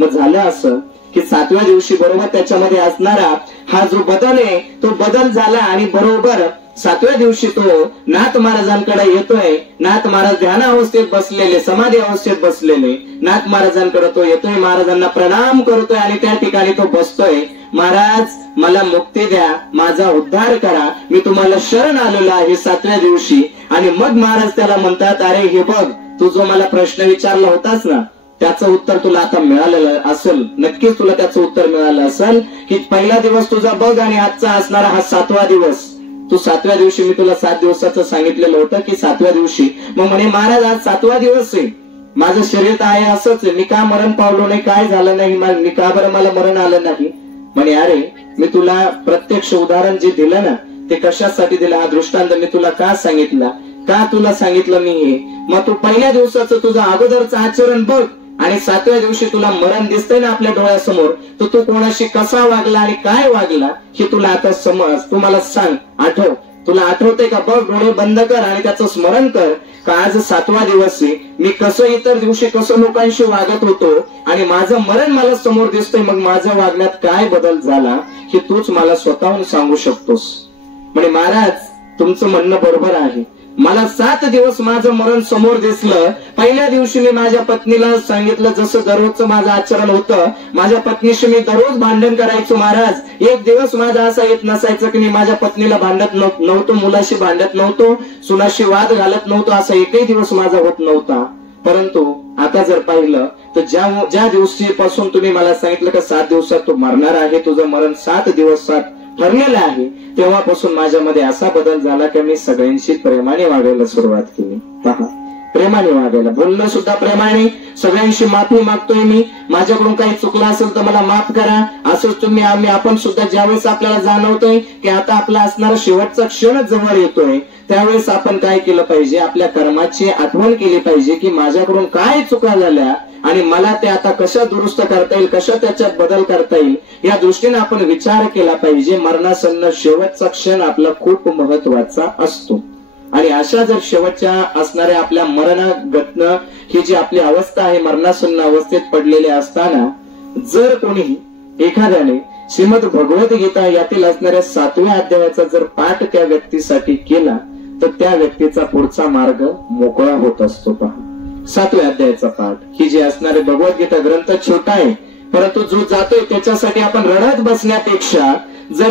मग झालं असं की 7व्या दिवशी बरोबर त्याच्यामध्ये असणारा हा जो बदल आहे तो बदल झाला आणि बरोबर 7व्या दिवशी तो नाथ महाराजांकडे येतोय. नाथ महाराज ध्यान अवस्थेत बसलेले, समाधी अवस्थेत बसलेले, नाथ महाराजांकडे तो येतोय, महाराजांना प्रणाम करतोय आणि त्या ठिकाणी तो बसतोय. महाराज मला मुक्ती द्या, माझा उद्धार करा, मी तुम्हाला शरण आलेलो आहे 7व्या दिवशी. आणि मग महाराज त्याला म्हणतात अरे हे बघ, तू जो मला प्रश्न विचारला होतास ना त्याचं उत्तर तुला आता मिळालेलं असेल, नक्कीच तुला त्याचं उत्तर मिळालं असेल की पहिला दिवस तुझा बघ आणि आजचा असणारा हा 7वा दिवस. तू 7व्या दिवशी मी तुला 7 दिवसाचं सांगितलेलं होतं की 7व्या दिवशी. मग म्हणे महाराज आज 7वा दिवस आहे, माझं शरीर तर आहे असंच आहे, मी का मरण पावलो नाही, काय झालं नाही, मी का बरं मला मरण आलं नाही? म्हणे अरे मी तुला प्रत्यक्ष उदाहरण जे दिलं ना ते कशासाठी दिलं, हा दृष्टांत मी तुला का सांगितला, का तुला सांगितलं मी हे? मग तू पहिल्या दिवसाचं तुझं अगोदरचं आचरण बघ आणि 7व्या दिवशी तुला मरण दिसतंय ना आपल्या डोळ्यासमोर, तर तू कोणाशी कसा वागला आणि काय वागला हे तुला आता समज, तू मला सांग, आठव, तुला आठवतंय का? बघ, डोळे बंद कर आणि त्याचं स्मरण कर का आज 7वा दिवस आहे, मी कसं इतर दिवशी कसं लोकांशी वागत होतो आणि माझं मरण मला समोर दिसतंय, मग माझ्या वागण्यात काय बदल झाला हे तूच मला स्वतःहून सांगू शकतोस. म्हणे महाराज तुमचं म्हणणं बरोबर आहे, मला 7 दिवस माझं मरण समोर दिसलं. पहिल्या दिवशी मी माझ्या पत्नीला सांगितलं, जसं दररोजचं माझं आचरण होतं, माझ्या पत्नीशी मी दररोज भांडण करायचो महाराज. एक दिवस माझा असा येत नसायचं की मी माझ्या पत्नीला भांडत नव्हतो, मुलाशी भांडत नव्हतो, सुनाशी वाद घालत नव्हतो, असा एकही दिवस माझा होत नव्हता. परंतु आता जर पाहिलं तर ज्या दिवशीपासून तुम्ही मला सांगितलं का 7 दिवसात तू मरणार आहे, तुझं मरण 7 दिवसात ठरलेलं आहे, तेव्हापासून माझ्यामध्ये असा बदल झाला की मी सगळ्यांशी प्रेमाने वागायला सुरुवात केली. पहा प्रेमाने वागायला, बोलणं सुद्धा प्रेमाने, सगळ्यांशी माफी मागतोय मी, माझ्याकडून काही चुकलं असेल तर मला माफ करा. असंच तुम्ही आपण सुद्धा ज्यावेळेस आपल्याला जाणवतोय की आता आपला असणारा शेवटचा क्षण जवळ येतोय त्यावेळेस आपण काय केलं पाहिजे, आपल्या कर्माची आठवण केली पाहिजे की माझ्याकडून काय चुका झाल्या आणि मला ते आता कशा दुरुस्त करता येईल, कशा त्याच्यात बदल करता येईल या दृष्टीने आपण विचार केला पाहिजे. मरणासन्न शेवटचा क्षण आपला खूप महत्वाचा असतो आणि अशा जर शेवटच्या असणाऱ्या आपल्या मरणागतनं ही जी आपली अवस्था आहे, मरणासन्न अवस्थेत पडलेले असताना जर कोणी एखाद्याने श्रीमद भगवद्गीता यातील असणाऱ्या 7व्या अध्यायाचा जर पाठ त्या व्यक्तीसाठी केला तर त्या व्यक्तीचा पुढचा मार्ग मोकळा होत असतो. पहा 7व्या अध्यायाचा पाठ, ही जी असणारे भगवद्गीता ग्रंथ छोटा आहे परंतु जो जातोय त्याच्यासाठी आपण रडत बसण्यापेक्षा जर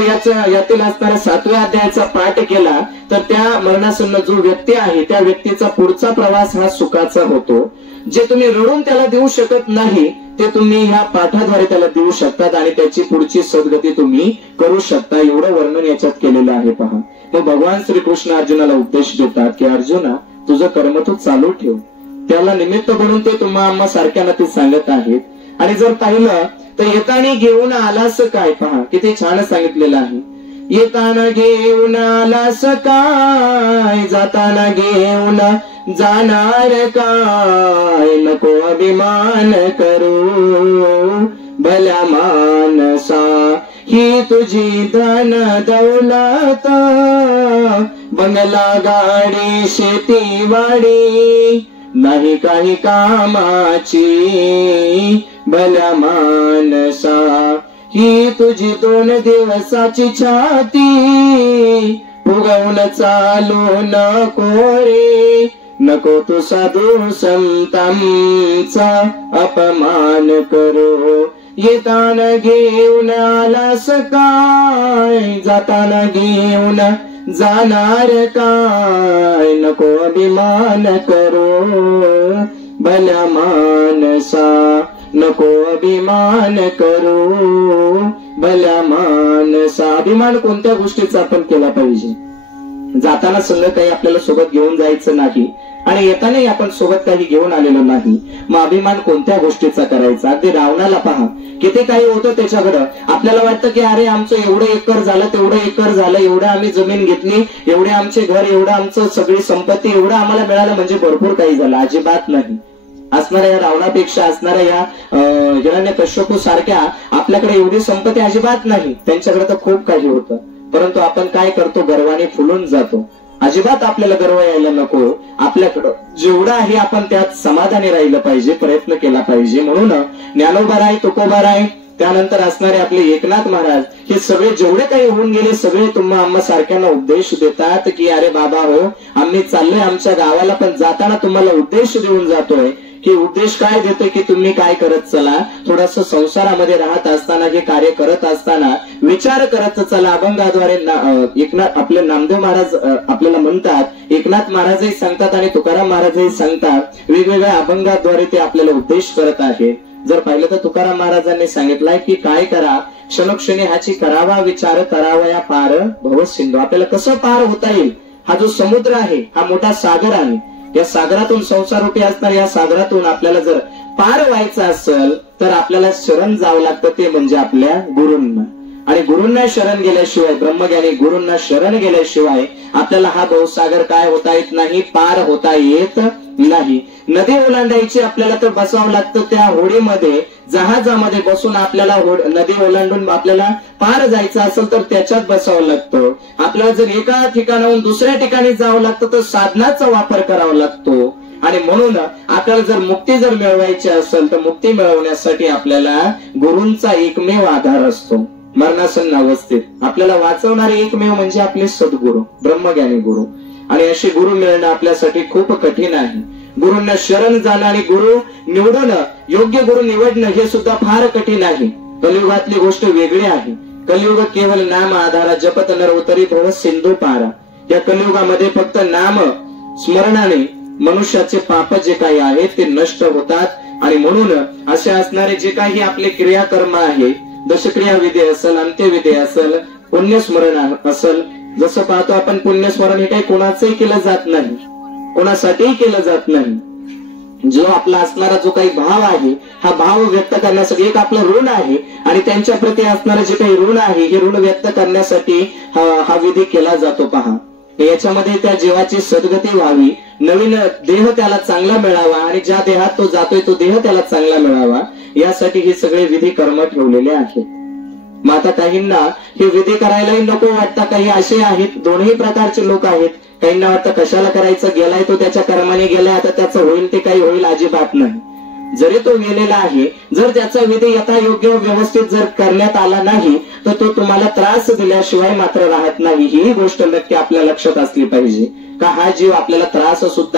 यातील असणाऱ्या 7व्या अध्यायाचा पाठ केला तर त्या मरणासन्न जो व्यक्ती आहे त्या व्यक्तीचा पुढचा प्रवास हा सुखाचा होतो. जे तुम्ही रडून त्याला देऊ शकत नाही ते तुम्ही ह्या पाठाद्वारे त्याला देऊ शकतात आणि त्याची पुढची सद्गती तुम्ही करू शकता, एवढं वर्णन याच्यात केलेलं आहे. पहा मग भगवान श्रीकृष्ण अर्जुनाला उपदेश देतात की अर्जुना तुझं कर्म तू चालू ठेव, त्याला निमित्त बनून ते तुम्हा सारख्याला ते सांगत आहेत. आणि जर पाहिलं तर येताना घेऊन आलास काय, पहा किती छान सांगितलेलं आहे. येताना घेऊन आलास काय, जाताना घेऊन जाणार काय, नको अभिमान करू भल्या मानसा, ही तुझी धन दौलत, बंगला गाडी शेतीवाडी, नाही काही कामाची भल्या मानसा, ही तुझी 2 दिवसाची छाती, फुगवून चालू नको रे, नको तू साधू संतांचा अपमान करू, येताना घेऊन आलास काय, जाताना घेऊन जाणार काय, नको अभिमान करू भल्या मानसा, नको अभिमान करू भल्या मानसा. अभिमान कोणत्या गोष्टीचा आपण केला पाहिजे? जाताना संग काही आपल्याला सोबत घेऊन जायचं नाही आणि येतानाही आपण सोबत काही घेऊन आलेलो नाही, मग अभिमान कोणत्या गोष्टीचा करायचा? अगदी रावणाला पहा, किती काही होतं त्याच्याकडं. आपल्याला वाटतं की अरे आमचं एवढं एकर झालं, तेवढं एकर झालं, एवढं आम्ही जमीन घेतली, एवढे आमचे घर, एवढं आमचं सगळी संपत्ती, एवढं आम्हाला मिळालं म्हणजे भरपूर काही झालं. अजिबात नाही. असणाऱ्या या रावणापेक्षा, असणाऱ्या या हिरण्यकश्यपू सारख्या आपल्याकडे एवढी संपत्ती अजिबात नाही. त्यांच्याकडे तर खूप काही होतं, परंतु आपण काय करतो? गर्वाने फुलून जातो. अजिबात आपल्याला गर्व यायला नको. आपल्याकडं जेवढं आहे आपण त्यात समाधानी राहिलं पाहिजे, प्रयत्न केला पाहिजे. म्हणून ज्ञानोबा, तुकोबा, त्यानंतर असणारे आपले एकनाथ महाराज, हे सगळे जेवढे काही होऊन गेले सगळे तुम्हा आम्हा सारख्यांना उपदेश देतात की अरे बाबा हो, आम्ही चाललोय आमच्या गावाला, पण जाताना तुम्हाला उद्देश देऊन जातोय. की उपदेश काय देतोय की तुम्ही काय करत चला, थोडस संसारामध्ये राहत असताना, हे कार्य करत असताना विचार करत चला. अभंगाद्वारे एकनाथ आपले नामदेव महाराज आपल्याला म्हणतात, एकनाथ महाराजही सांगतात आणि तुकाराम महाराजही सांगतात. वेगवेगळ्या अभंगाद्वारे ते आपल्याला उपदेश करत आहे. जर पाहिलं तर तुकाराम महाराजांनी सांगितलंय की काय करा, क्षणोक्षणी ह्याची करावा विचार, करावया पार भव सिंधू. आपल्याला कसं पार होता येईल? हा जो समुद्र आहे हा मोठा सागर आहे. या सागरातून, संसारूपी असणाऱ्या या सागरातून आपल्याला जर पार व्हायचं असेल तर आपल्याला शरण जावं लागतं, ते म्हणजे आपल्या गुरूंना. आणि गुरूंना शरण गेल्याशिवाय, ब्रह्मज्ञानी गुरूंना शरण गेल्याशिवाय आपल्याला हा भवसागर काय होता येत नाही, पार होता येत नाही. नदी ओलांडायची आपल्याला तर बसावं लागतं त्या होडीमध्ये, जहाजामध्ये बसून आपल्याला नदी ओलांडून आपल्याला पार जायचं असेल तर त्याच्यात बसावं लागतं. आपल्याला जर एका ठिकाणाहून दुसऱ्या ठिकाणी जावं लागतं तर साधनाचा वापर करावा लागतो. आणि म्हणून आपल्याला जर मुक्ती जर मिळवायची असेल तर मुक्ती मिळवण्यासाठी आपल्याला गुरूंचा एकमेव आधार असतो. मरणासन्न अवस्थेत आपल्याला वाचवणारे एकमेव म्हणजे आपले सद्गुरू, ब्रह्मज्ञानी गुरु. आणि असे गुरु मिळणं आपल्यासाठी खूप कठीण आहे. गुरूंना शरण जाणं आणि गुरु निवडणं, योग्य गुरु निवडणं हे सुद्धा फार कठीण आहे. कलियुगातली गोष्ट वेगळी आहे. कलियुग केवळ नाम आधारा, जपत नर उतरी भव सिंधू पारा. या कलियुगामध्ये फक्त नाम स्मरणाने मनुष्याचे पाप जे काही आहेत ते नष्ट होतात. आणि म्हणून असे असणारे जे काही आपले क्रियाकर्म आहे, दशक्रिया विधी असेल, अंत्यविधी असेल, पुण्यस्मरण असेल, जसं पाहतो आपण पुण्यस्मरण हे काही कोणाचंही केलं जात नाही, कोणासाठीही केलं जात नाही. जो आपला असणारा जो काही भाव आहे, हा भाव व्यक्त करण्यासाठी एक आपलं ऋण आहे आणि त्यांच्या प्रती असणारं जे काही ऋण आहे हे ऋण व्यक्त करण्यासाठी हा विधी केला जातो. पहा, याच्यामध्ये त्या जीवाची सद्गती व्हावी, नवीन देह त्याला चांगला मिळावा आणि ज्या देहात तो जातोय तो देह त्याला चांगला मिळावा, यासाठी हे सगळे विधी कर्म ठेवलेले आहेत. मग आता काहींना हे विधी करायलाही नको वाटतं. काही असे आहेत, दोन्ही प्रकारचे लोक आहेत. काहींना वाटतं कशाला करायचं, गेलाय तो त्याच्या कर्माने गेलाय, आता त्याचं होईल ते काही होईल, अजिबात नाही. जरी तो गेलेला आहे, जर त्याचा विधी यथायोग्य व्यवस्थित जर करण्यात आला नाही तर तो तुम्हाला त्रास दिल्याशिवाय मात्र राहत नाही. ही गोष्ट नक्की आपल्या लक्षात असली पाहिजे का हा जीव आपल्याला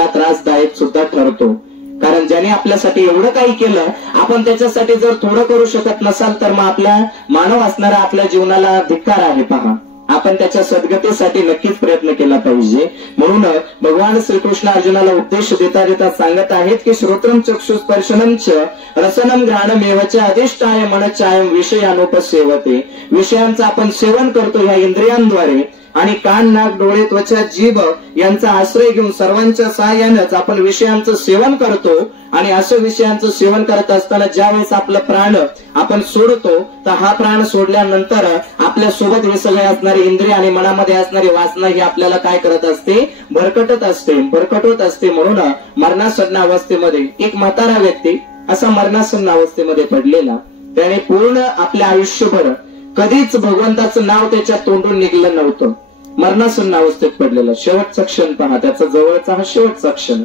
त्रासदायक सुद्धा ठरतो. कारण ज्याने आपल्यासाठी एवढं काही केलं, आपण त्याच्यासाठी जर थोडं करू शकत नसाल तर मग आपल्या मानव असणारा आपल्या जीवनाला धिक्कार आहे. पहा, आपण त्याच्या सद्गतीसाठी नक्कीच प्रयत्न केला पाहिजे. म्हणून भगवान श्रीकृष्ण अर्जुनाला उपदेश देता देता सांगत आहेत की श्रोत्रम चक्षुस्पर्शनम च रसनम घ्राणमेवच अधिष्ठाय मनश्चायम विषयानुपसेवते. विषयांचं आपण सेवन करतो ह्या इंद्रियांद्वारे, आणि कान, नाक, डोळे, त्वचा, जीभ यांचा आश्रय घेऊन सर्वांच्या सहाय्यानेच आपण विषयांचं सेवन करतो. आणि असं विषयांचं सेवन करत असताना ज्या वेळेस आपलं प्राण आपण सोडतो, तर हा प्राण सोडल्यानंतर आपल्या सोबत हे सगळे असणारे इंद्रिय आणि मनामध्ये असणारी वासना ही आपल्याला काय करत असते, भरकटत असते. म्हणून मरणासन्न अवस्थेमध्ये एक म्हातारा व्यक्ती असा मरणासन्न अवस्थेमध्ये पडलेला, त्याने पूर्ण आपल्या आयुष्यभर कधीच भगवंताचं नाव त्याच्या तोंडून निघलं नव्हतं. मरणासन्न अवस्थेत पडलेला. शेवटचा क्षण पहा, त्याचा जवळचा हा शेवटचा क्षण,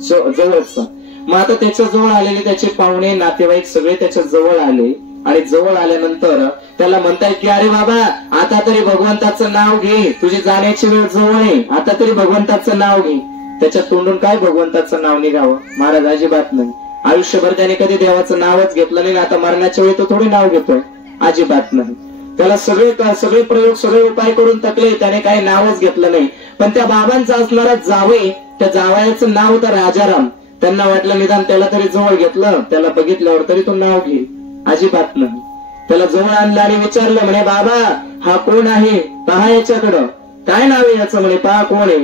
जवळचा. मग आता त्याच्या जवळ आलेले त्याचे पाहुणे, नातेवाईक सगळे त्याच्या जवळ आले. आणि जवळ आल्यानंतर त्याला म्हणतायत की अरे बाबा, आता तरी भगवंताचं नाव घे, तुझी जाण्याची वेळ जवळ आहे, आता तरी भगवंताचं नाव घे. त्याच्या तोंडून काय भगवंताचं नाव निघावं? महाराज अजिबात नाही. आयुष्यभर त्याने कधी देवाचं नावच घेतलं नाही. आता मरण्याच्या वेळी तो थोडी नाव घेतोय, अजिबात नाही. त्याला सगळे प्रयोग, सगळे उपाय करून थकले, त्याने काही नावच घेतलं नाही. पण त्या बाबांचा असणारा जावई, त्या जावयाचं नाव होतं राजाराम. त्यांना वाटलं निदान त्याला तरी जवळ घेतलं, त्याला बघितल्यावर तरी तो नाव घेईल. अजिबात नाही. त्याला जवळ आणलं आणि विचारलं, म्हणे बाबा हा कोण आहे, पहा याच्याकडं, काय नाव आहे याचं? म्हणे पहा कोण आहे.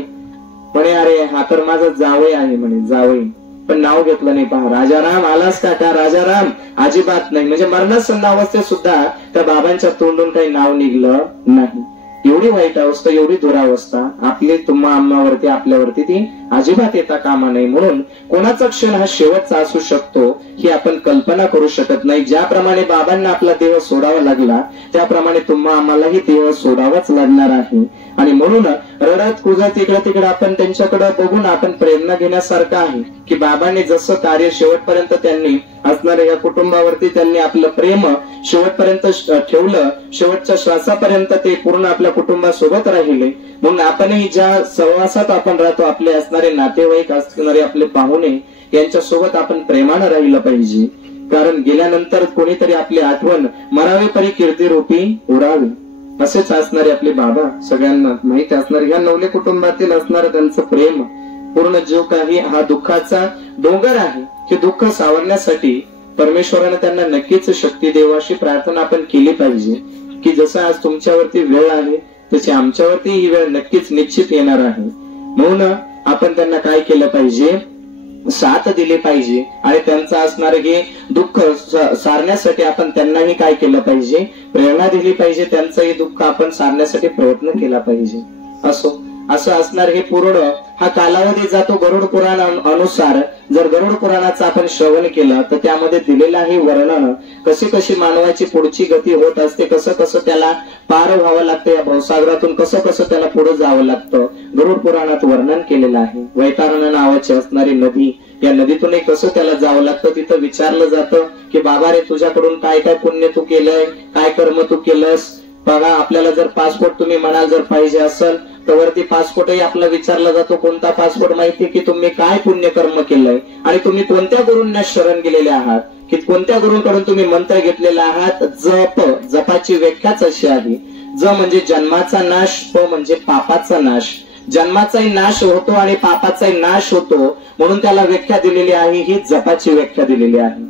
म्हणे अरे हा तर माझा जावई आहे म्हणे, जावई. पण नाव घेतलं नाही. पहा, राजाराम आलास का राजाराम? अजिबात नाही. म्हणजे मरणासन्न अवस्थेत सुद्धा त्या बाबांच्या तोंडून काही नाव निघलं नाही. एवढी वाईट अवस्था, एवढी दुरावस्था आपली तुम्हा आम्हावरती, आपल्यावरती ती अजिबात येता कामा नाही. म्हणून कोणाचा क्षण हा शेवटचा असू शकतो ही आपण कल्पना करू शकत नाही. ज्याप्रमाणे बाबांना आपला देह सोडावा लागला, त्याप्रमाणे तुम्हा आम्हालाही देह सोडावाच लागणार आहे. आणि म्हणून रडत कुजत इकडे तिकडे आपण त्यांच्याकडे बघून आपण प्रेरणा घेण्यासारखं आहे की बाबांनी जसं कार्य शेवटपर्यंत त्यांनी असणाऱ्या या कुटुंबावरती त्यांनी आपलं प्रेम शेवटपर्यंत ठेवलं, शेवटच्या श्वासापर्यंत ते पूर्ण आपल्या कुटुंबासोबत राहिले. म्हणून आपणही ज्या सहवासात आपण राहतो, आपले असणारे नातेवाईक, असणारे आपले पाहुणे, यांच्यासोबत आपण प्रेमानं राहिलं पाहिजे. कारण गेल्यानंतर कोणीतरी आपली आठवण मरावे परी कीर्तिरूपी उरावी. असेच असणारे आपले बाबा, सगळ्यांना माहिती असणारे ह्या नवले कुटुंबातील असणारं त्यांचं प्रेम, पूर्ण जो काही हा दुःखाचा डोंगर आहे, हे दुःख सावरण्यासाठी परमेश्वराने त्यांना नक्कीच शक्ती देव अशी प्रार्थना आपण केली पाहिजे की जसं आज तुमच्यावरती वेळ आहे तशी आमच्यावरती ही वेळ नक्कीच निश्चित येणार आहे. म्हणून आपण त्यांना काय केलं पाहिजे, साथ दिली पाहिजे. आणि त्यांचं असणारं हे दुःख सारण्यासाठी आपण त्यांनाही काय केलं पाहिजे, प्रेरणा दिली पाहिजे. त्यांचंही दुःख आपण सारण्यासाठी प्रयत्न केला पाहिजे. असं असणार हे पूर्ण हा कालावधी जातो. गरुड पुराण अनुसार जर गरुड पुराणाचं आपण श्रवण केलं तर त्यामध्ये दिलेलं आहे वर्णन, कशी मानवाची पुढची गती होत असते, कसं त्याला पार व्हावं लागतं, या भवसागरातून कसं त्याला पुढे जावं लागतं, गरुड पुराणात वर्णन केलेलं आहे. वैतारणा नावाची असणारी नदी, या नदीतूनही कसं त्याला जावं लागतं. तिथं विचारलं जातं की बाबा रे, तुझ्याकडून काय काय पुण्य तू केलंय, काय कर्म तू केलंस. बघा, आपल्याला जर पासपोर्ट तुम्ही म्हणाल जर पाहिजे असेल तर वरती पासपोर्टही आपला विचारला जातो. कोणता पासपोर्ट? माहिती की तुम्ही काय पुण्यकर्म केलंय आणि तुम्ही कोणत्या गुरूंना शरण गेलेले आहात, की कोणत्या गुरूंकडून तुम्ही मंत्र घेतलेला आहात. जपाची व्याख्याच अशी आहे, ज म्हणजे जन्माचा नाश, प म्हणजे पापाचा नाश. जन्माचाही नाश होतो आणि पापाचाही नाश होतो, म्हणून त्याला व्याख्या दिलेली आहे, ही जपाची व्याख्या दिलेली आहे.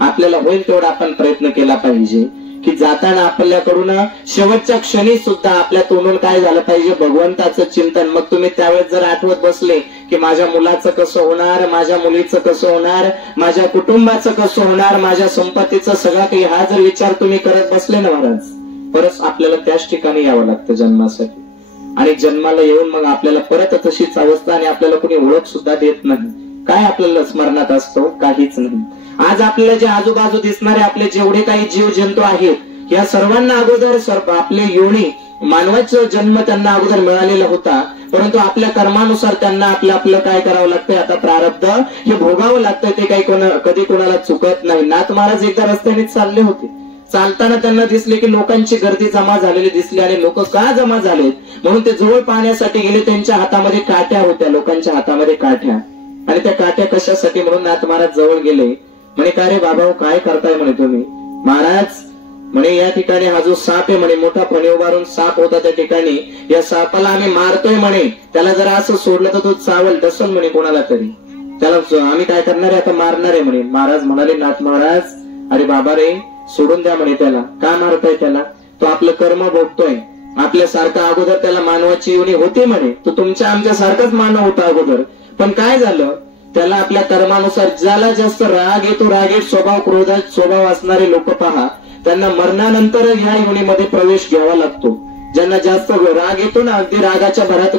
आपल्याला होईल तेवढा आपण प्रयत्न केला पाहिजे की जाताना आपल्याकडून शेवटच्या क्षणी सुद्धा आपल्या तोंडून काय झालं पाहिजे, भगवंताचं चिंतन. मग तुम्ही त्यावेळेस जर आठवत बसले की माझ्या मुलाचं कसं होणार, माझ्या मुलीचं कसं होणार, माझ्या कुटुंबाचं कसं होणार, माझ्या संपत्तीचं सगळं काही, हा जर विचार तुम्ही करत बसले ना महाराज, परत आपल्याला त्याच ठिकाणी यावं लागतं जन्मासाठी. आणि जन्माला येऊन मग आपल्याला परत तशीच अवस्था, आणि आपल्याला कोणी ओळख सुद्धा देत नाही. काय आपल्याला स्मरणात असतो? काहीच नाही. आज आपल्याला जे आजूबाजू दिसणारे आपले जेवढे काही जीव जंतू आहेत, या सर्वांना अगोदर आपले योनी, मानवाचा जन्म त्यांना अगोदर मिळालेला होता, परंतु आपल्या कर्मानुसार त्यांना आपलं काय करावं लागतंय, आता प्रारब्ध हे भोगावं लागतंय. ते काही कधी कोणाला चुकत नाही. नाथ महाराज एकदा रस्त्याने चालले होते, चालताना त्यांना दिसले की लोकांची गर्दी जमा झालेली दिसली. आणि लोक का जमा झालेत म्हणून ते जवळ पाहण्यासाठी गेले. त्यांच्या हातामध्ये काठ्या होत्या, लोकांच्या हातामध्ये काठ्या. आणि त्या काठ्या कशासाठी म्हणून नाथ महाराज जवळ गेले. म्हणे का रे बाबा, काय करताय म्हणे तुम्ही? महाराज म्हणे या ठिकाणी हा जो साप आहे म्हणे, मोठा फणी उभारून साप होता त्या ठिकाणी, या सापाला आम्ही मारतोय म्हणे, त्याला जर असं सोडलं तर तो चावल डसन म्हणे कोणाला तरी, त्याला आम्ही काय करणार आहे, आता मारणार आहे म्हणे. महाराज म्हणाले, नाथ महाराज अरे बाबा रे, सोडून द्या म्हणे त्याला. का मारताय त्याला? तो आपलं कर्म भोगतोय आपल्यासारखा अगोदर त्याला मानवाची योनी होती म्हणे, तो तुमच्या आमच्या सारखाच मानव होता अगोदर. पण काय झालं, त्याला आपल्या कर्मानुसार ज्याला जास्त राग येतो, रागीट स्वभाव, क्रोधात स्वभाव असणारे लोक पहा, त्यांना मरणानंतर ह्या योनीमध्ये प्रवेश घ्यावा लागतो. ज्यांना जास्त राग येतो ना, अगदी रागाच्या भरात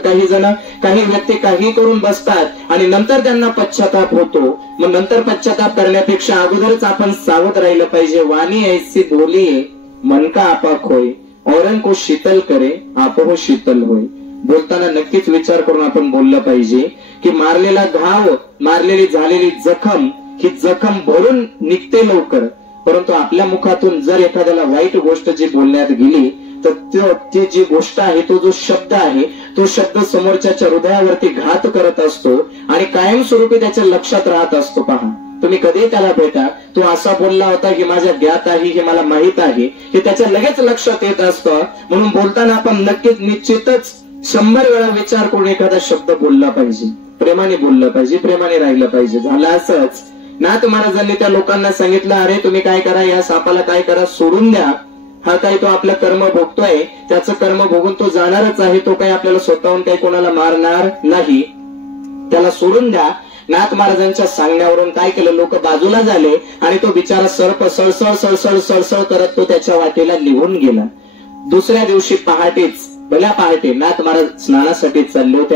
काही व्यक्ती काही करून बसतात आणि नंतर त्यांना पश्चाताप होतो. मग नंतर पश्चाताप करण्यापेक्षा अगोदरच आपण सावध राहिलं पाहिजे. वाणी ऐसी बोलिये मन का आपा खोय, औरन को शीतल करे आप हो शीतल होय. बोलताना नक्कीच विचार करून आपण बोललं पाहिजे की मारलेला घाव, मारलेली झालेली जखम, ही जखम भरून निघते लवकर. परंतु आपल्या मुखातून जर एखाद्याला वाईट गोष्ट जी बोलण्यात गेली तर ती जी गोष्ट आहे, तो जो शब्द आहे, तो शब्द समोरच्याच्या हृदयावरती घात करत असतो आणि कायमस्वरूपी त्याच्या लक्षात राहत असतो. पहा, तुम्ही कधी त्याला भेटा, तो असा बोलला होता की माझ्या ज्ञात आहे, हे मला माहित आहे, हे त्याच्या लगेच लक्षात येत असतं. म्हणून बोलताना आपण नक्कीच निश्चितच 100 वेळा विचार करून एखादा शब्द बोलला पाहिजे. प्रेमाने बोललं पाहिजे, प्रेमाने राहिलं पाहिजे. झालं असंच नाथ महाराजांनी त्या लोकांना सांगितलं, अरे तुम्ही काय करा, या सापाला काय करा, सोडून द्या. हा काही तो आपलं कर्म भोगतोय, त्याचं कर्म भोगून तो जाणारच आहे. तो काही आपल्याला स्वतःहून काही कोणाला मारणार नाही, त्याला सोडून द्या. नाथ महाराजांच्या सांगण्यावरून काय केलं, लोक बाजूला झाले आणि तो बिचारा सर्प सळसळ सळसळ सळसळ करत तो त्याच्या वाटेला निघून गेला. दुसऱ्या दिवशी पहाटेच, भल्या पहाटे नाथ महाराज स्नानासाठी चालले होते,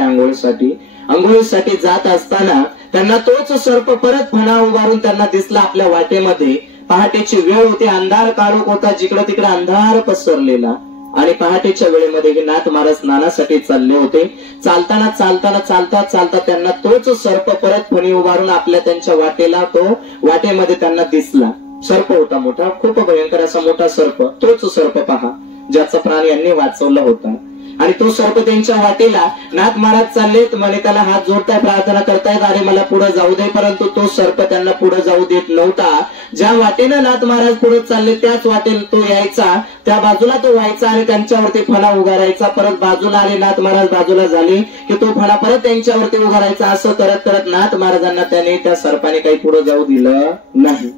आंघोळीसाठी जात असताना त्यांना तोच सर्प परत फणा उभारून त्यांना दिसला आपल्या वाटेमध्ये. पहाटेची वेळ होती, अंधार काळोख होता, जिकडं तिकडे अंधार पसरलेला. आणि पहाटेच्या वेळेमध्ये हे नाथ महाराज स्नानासाठी चालले होते. चालताना चालताना चालता चालता त्यांना तोच सर्प परत फणी उभारून आपल्या त्यांच्या वाटेला, तो वाटेमध्ये त्यांना दिसला. सर्प होता मोठा, खूप भयंकर असा मोठा सर्प. तोच सर्प पहा ज्याचा प्राण यांनी वाचवला होता. आणि तो सर्प त्यांच्या वाटेला, नाथ महाराज चाललेत म्हणे, त्याला हात जोडताय, प्रार्थना करतायत, अरे मला पुढे जाऊ दे. परंतु तो सर्प त्यांना पुढे जाऊ देत नव्हता. ज्या वाटेनं नाथ महाराज पुढे चालले त्याच वाटेला तो यायचा, त्या बाजूला तो व्हायचा आणि त्यांच्यावरती फणा उगारायचा. परत बाजूला आले नाथ महाराज, बाजूला झाले की तो फणा परत त्यांच्यावरती उगारायचा. असं करत करत नाथ महाराजांना त्याने, त्या सर्पाने काही पुढे जाऊ दिलं नाही.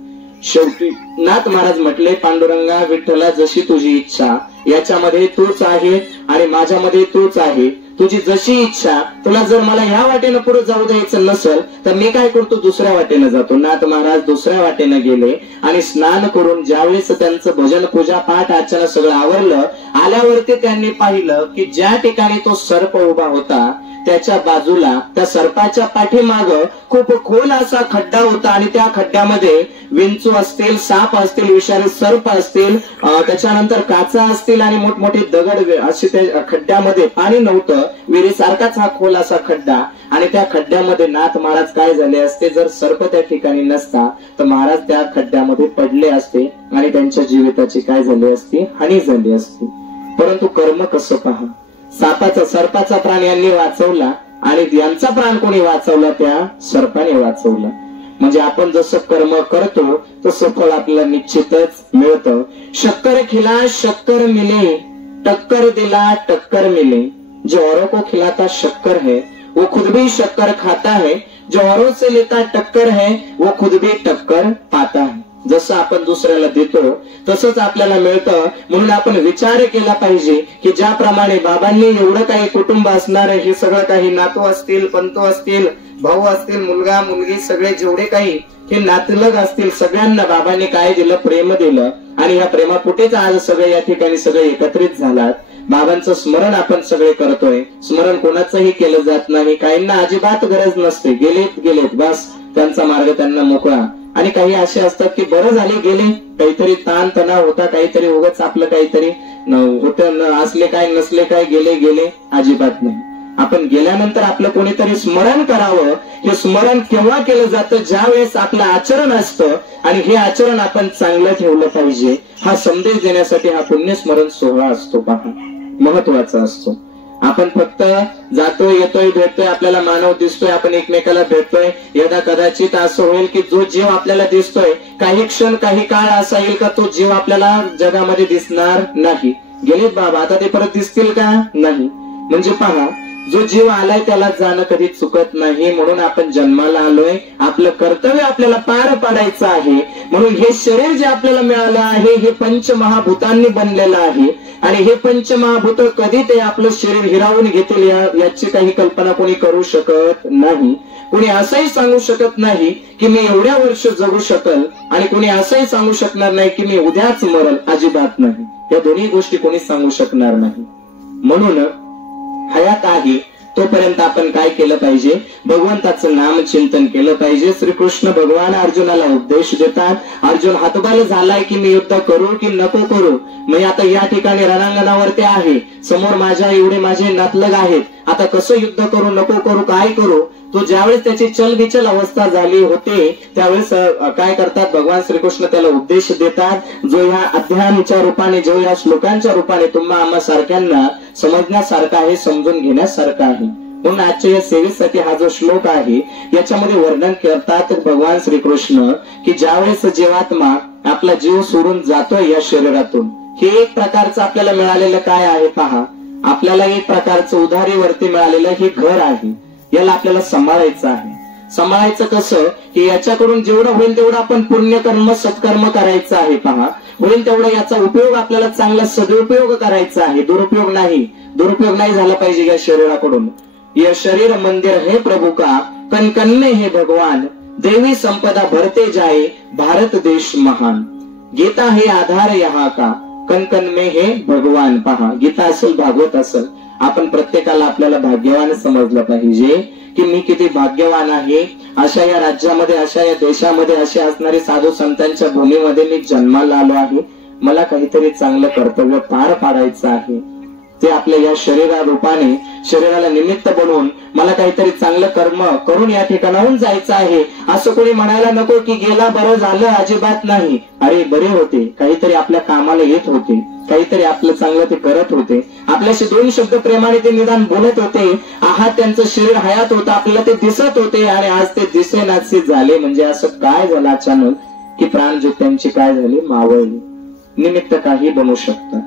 शेवटी नाथ महाराज म्हटले, पांडुरंगा विठ्ठला जशी तुझी इच्छा, याच्यामध्ये तूच आहे आणि माझ्यामध्ये तूच आहे. तुझी जशी इच्छा, तुला जर मला ह्या वाटेनं पुढे जाऊ द्यायचं नसेल तर मी काय करतो, दुसऱ्या वाटेनं जातो. नाथ महाराज दुसऱ्या वाटेनं गेले आणि स्नान करून ज्यावेळेस त्यांचं भजन पूजा पाठ अर्चना सगळं आवरलं, आल्यावरती त्यांनी पाहिलं की ज्या ठिकाणी तो सर्प उभा होता त्याच्या बाजूला, त्या सर्पाच्या पाठीमाग खूप खोल असा खड्डा होता आणि त्या खड्ड्यामध्ये विंचू असतील, साप असतील, विषारी सर्प असतील, त्याच्यानंतर काचा असतील आणि मोठमोठे दगड असे त्या खड्ड्यामध्ये. पाणी नव्हतं, विहिरीसारखाच हा खोल असा खड्डा. आणि त्या खड्ड्यामध्ये नाथ महाराज काय झाले असते, जर सर्प त्या ठिकाणी नसता तर महाराज त्या खड्ड्यामध्ये पडले असते आणि त्यांच्या जीविताची काय झाली असती, हानी झाली असती. परंतु कर्म कसं पहा, सर्पाचा प्राण यांनी वाचवला आणि यांचा प्राण कोणी वाचवला, त्या सर्पाने वाचवला. म्हणजे आपण जसं कर्म करतो तसं फळ आपल्याला निश्चितच मिळतं. शक्कर खिला शक्कर मिले, टक्कर दिला टक्कर मिले. जो औरों को खिलाता शक्कर है वो खुद भी शक्कर खाता है, जो औरों से लेता टक्कर है वो खुद भी टक्कर पाता है. जसं आपण दुसऱ्याला देतो तसंच आपल्याला मिळतं. म्हणून आपण विचार केला पाहिजे की ज्याप्रमाणे बाबांनी एवढं काही कुटुंब असणार आहे, हे सगळं काही नातू असतील, पंतू असतील, भाऊ असतील, मुलगा मुलगी, सगळे जेवढे काही हे नातलग असतील, सगळ्यांना बाबांनी काय दिलं, प्रेम दिलं. आणि या प्रेमापोटेच आज सगळे या ठिकाणी सगळे एकत्रित झालात. बाबांचं स्मरण आपण सगळे करतोय. स्मरण कोणाचंही केलं जात नाही, काहींना अजिबात गरज नसते, गेलेत बस, त्यांचा मार्ग त्यांना मोकळा. आणि काही असे असतात की बरं झाले गेले, काहीतरी ताण तणाव होता, काहीतरी उगाच आपलं काहीतरी होतं, असले काय नसले काय, गेले अजिबात नाही. आपण गेल्यानंतर आपलं कोणीतरी स्मरण करावं. हे स्मरण केव्हा केलं जातं, ज्या वेळेस आपलं आचरण असतं आणि हे आचरण आपण चांगलं ठेवलं पाहिजे. हा संदेश देण्यासाठी हा पुण्यस्मरण सोहळा असतो. पहा, महत्वाचा असतो. आपण फक्त जातोय, येतोय, भेटतोय, आपल्याला मानव दिसतोय, आपण एकमेकाला भेटतोय. यदा कदाचित असं होईल की जो जीव आपल्याला दिसतोय काही क्षण काही काळ असा येईल का तो जीव आपल्याला जगामध्ये दिसणार नाही. गेलेत बाबा, आता ते परत दिसतील का, नाही. म्हणजे पहा, जो जीव आलाय त्याला जाणं कधी चुकत नाही, म्हणून आपण जन्माला आलोय, आपलं कर्तव्य आपल्याला पार पाडायचं आहे. म्हणून हे शरीर जे आपल्याला मिळालं आहे हे पंचमहाभूतांनी बनलेलं आहे आणि हे पंचमहाभूत कधी ते आपलं शरीर हिरावून घेतील याची काही कल्पना कोणी करू शकत नाही. कोणी असंही सांगू शकत नाही की मी एवढ्या वर्ष जगू शकल आणि कोणी असंही सांगू शकणार नाही की मी उद्याच मरल, अजिबात नाही. या दोन्ही गोष्टी कोणी सांगू शकणार नाही. म्हणून हयात आहे तोपर्यंत आपण काय केलं पाहिजे, भगवंताचं नाम चिंतन केलं पाहिजे. श्रीकृष्ण भगवान अर्जुनाला उपदेश देतात. अर्जुन हातबाल झालाय की मी युद्ध करू की नको करू. मी आता या ठिकाणी रणांगणावरती आहे, समोर माझ्या एवढे माझे नातलग आहेत, आता कसं युद्ध करू नको करू काय करू. तो ज्यावेळेस त्याची चलबिचल अवस्था झाली होते त्यावेळेस काय करतात भगवान श्रीकृष्ण त्याला उपदेश देतात, जो या अध्यायांच्या रूपाने, जो या श्लोकांच्या रूपाने तुम्हा आम्हा सारख्यांना समजण्यासारखा आहे, समजून घेण्यासारखा आहे. म्हणून आजच्या या सेवेसाठी हा जो श्लोक आहे याच्यामध्ये वर्णन करतात भगवान श्रीकृष्ण की ज्यावेळेस जीवात्मा आपला जीव सोडून जातोय या शरीरातून, हे एक प्रकारचं आपल्याला मिळालेलं काय आहे पहा, आपल्याला एक प्रकारचं उधारीवरती मिळालेलं हे घर आहे. याला आपल्याला सांभाळायचं आहे. सांभाळायचं कसं की याच्याकडून जेवढं होईल तेवढं आपण पुण्यकर्म सत्कर्म करायचं आहे. पहा, होईल तेवढा याचा उपयोग आपल्याला चांगला सदुपयोग करायचा आहे, दुरुपयोग नाही झाला पाहिजे या शरीराकडून. यह शरीर मंदिर है प्रभु का, कन कन में है भगवान, देवी संपदा भरते जाए भारत देश महान. गीता है आधार यहाँ का, कन कन में है भगवान. पहा, गीता असेल भागवत असेल, आपण प्रत्येकाला आपल्याला भाग्यवान समजलं पाहिजे की मी किती भाग्यवान आहे. अशा या राज्यामध्ये, अशा या देशामध्ये असे असणारे साधू संतांच्या भूमीमध्ये मी जन्माला आलो आहे. मला काहीतरी चांगलं कर्तव्य पार पाडायचं आहे. ते आपल्या या शरीरा रूपाने, शरीराला निमित्त बनवून मला काहीतरी चांगलं कर्म करून या ठिकाणाहून जायचं आहे. असं कोणी म्हणायला नको की गेला बरं झालं, अजिबात नाही. अरे बरे होते, काहीतरी आपल्या कामाला येत होते, काहीतरी आपलं चांगलं ते करत होते, आपल्याशी दोन शब्द प्रेमाने ते निदान बोलत होते. आहात त्यांचं शरीर हयात होतं, आपल्याला ते दिसत होते आणि आज ते दिसेनासे झाले. म्हणजे असं काय झालं अचानक की प्राणज्योत त्यांची काय झाली, मावळली. निमित्त काही बनू शकतं.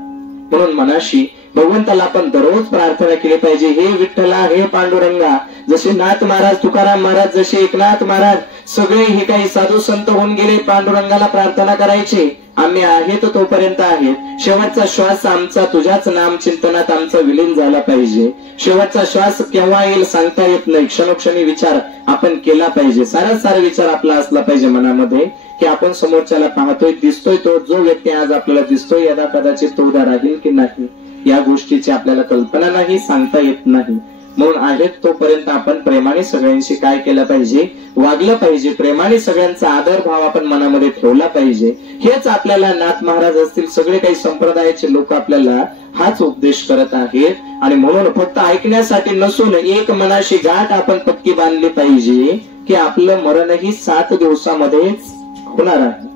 म्हणून मनाशी भगवंताला आपण दररोज प्रार्थना केली पाहिजे, हे विठ्ठला, हे पांडुरंगा. जसे नाथ महाराज, तुकाराम महाराज, जसे एकनाथ महाराज, सगळे हे काही साधू संत होऊन गेले, पांडुरंगाला प्रार्थना करायचे. आम्ही आहेत तोपर्यंत आहेत, शेवटचा श्वास आमचा तुझ्याच नाम चिंतनात आमचा विलीन झाला पाहिजे. शेवटचा श्वास केव्हा येईल सांगता येत नाही, क्षणोक्षणी विचार आपण केला पाहिजे. सारा विचार आपला असला पाहिजे मनामध्ये की आपण समोरच्याला पाहतोय, दिसतोय, तो जो व्यक्ती आज आपल्याला दिसतोय यदा कदाचित तो उद्या राहील की नाही या गोष्टीची आपल्याला कल्पना नाही, सांगता येत नाही. म्हणून आहेत तोपर्यंत आपण प्रेमाने सगळ्यांशी काय केलं पाहिजे, वागलं पाहिजे. प्रेमाने सगळ्यांचा आदर भाव आपण मनामध्ये ठेवला पाहिजे. हेच आपल्याला नाथ महाराज असतील, सगळे काही संप्रदायाचे लोक आपल्याला हाच उपदेश करत आहेत. आणि म्हणून फक्त ऐकण्यासाठी नसून एक मनाशी गाठ आपण पक्की बांधली पाहिजे की आपलं मरणही 7 दिवसामध्येच होणार आहे.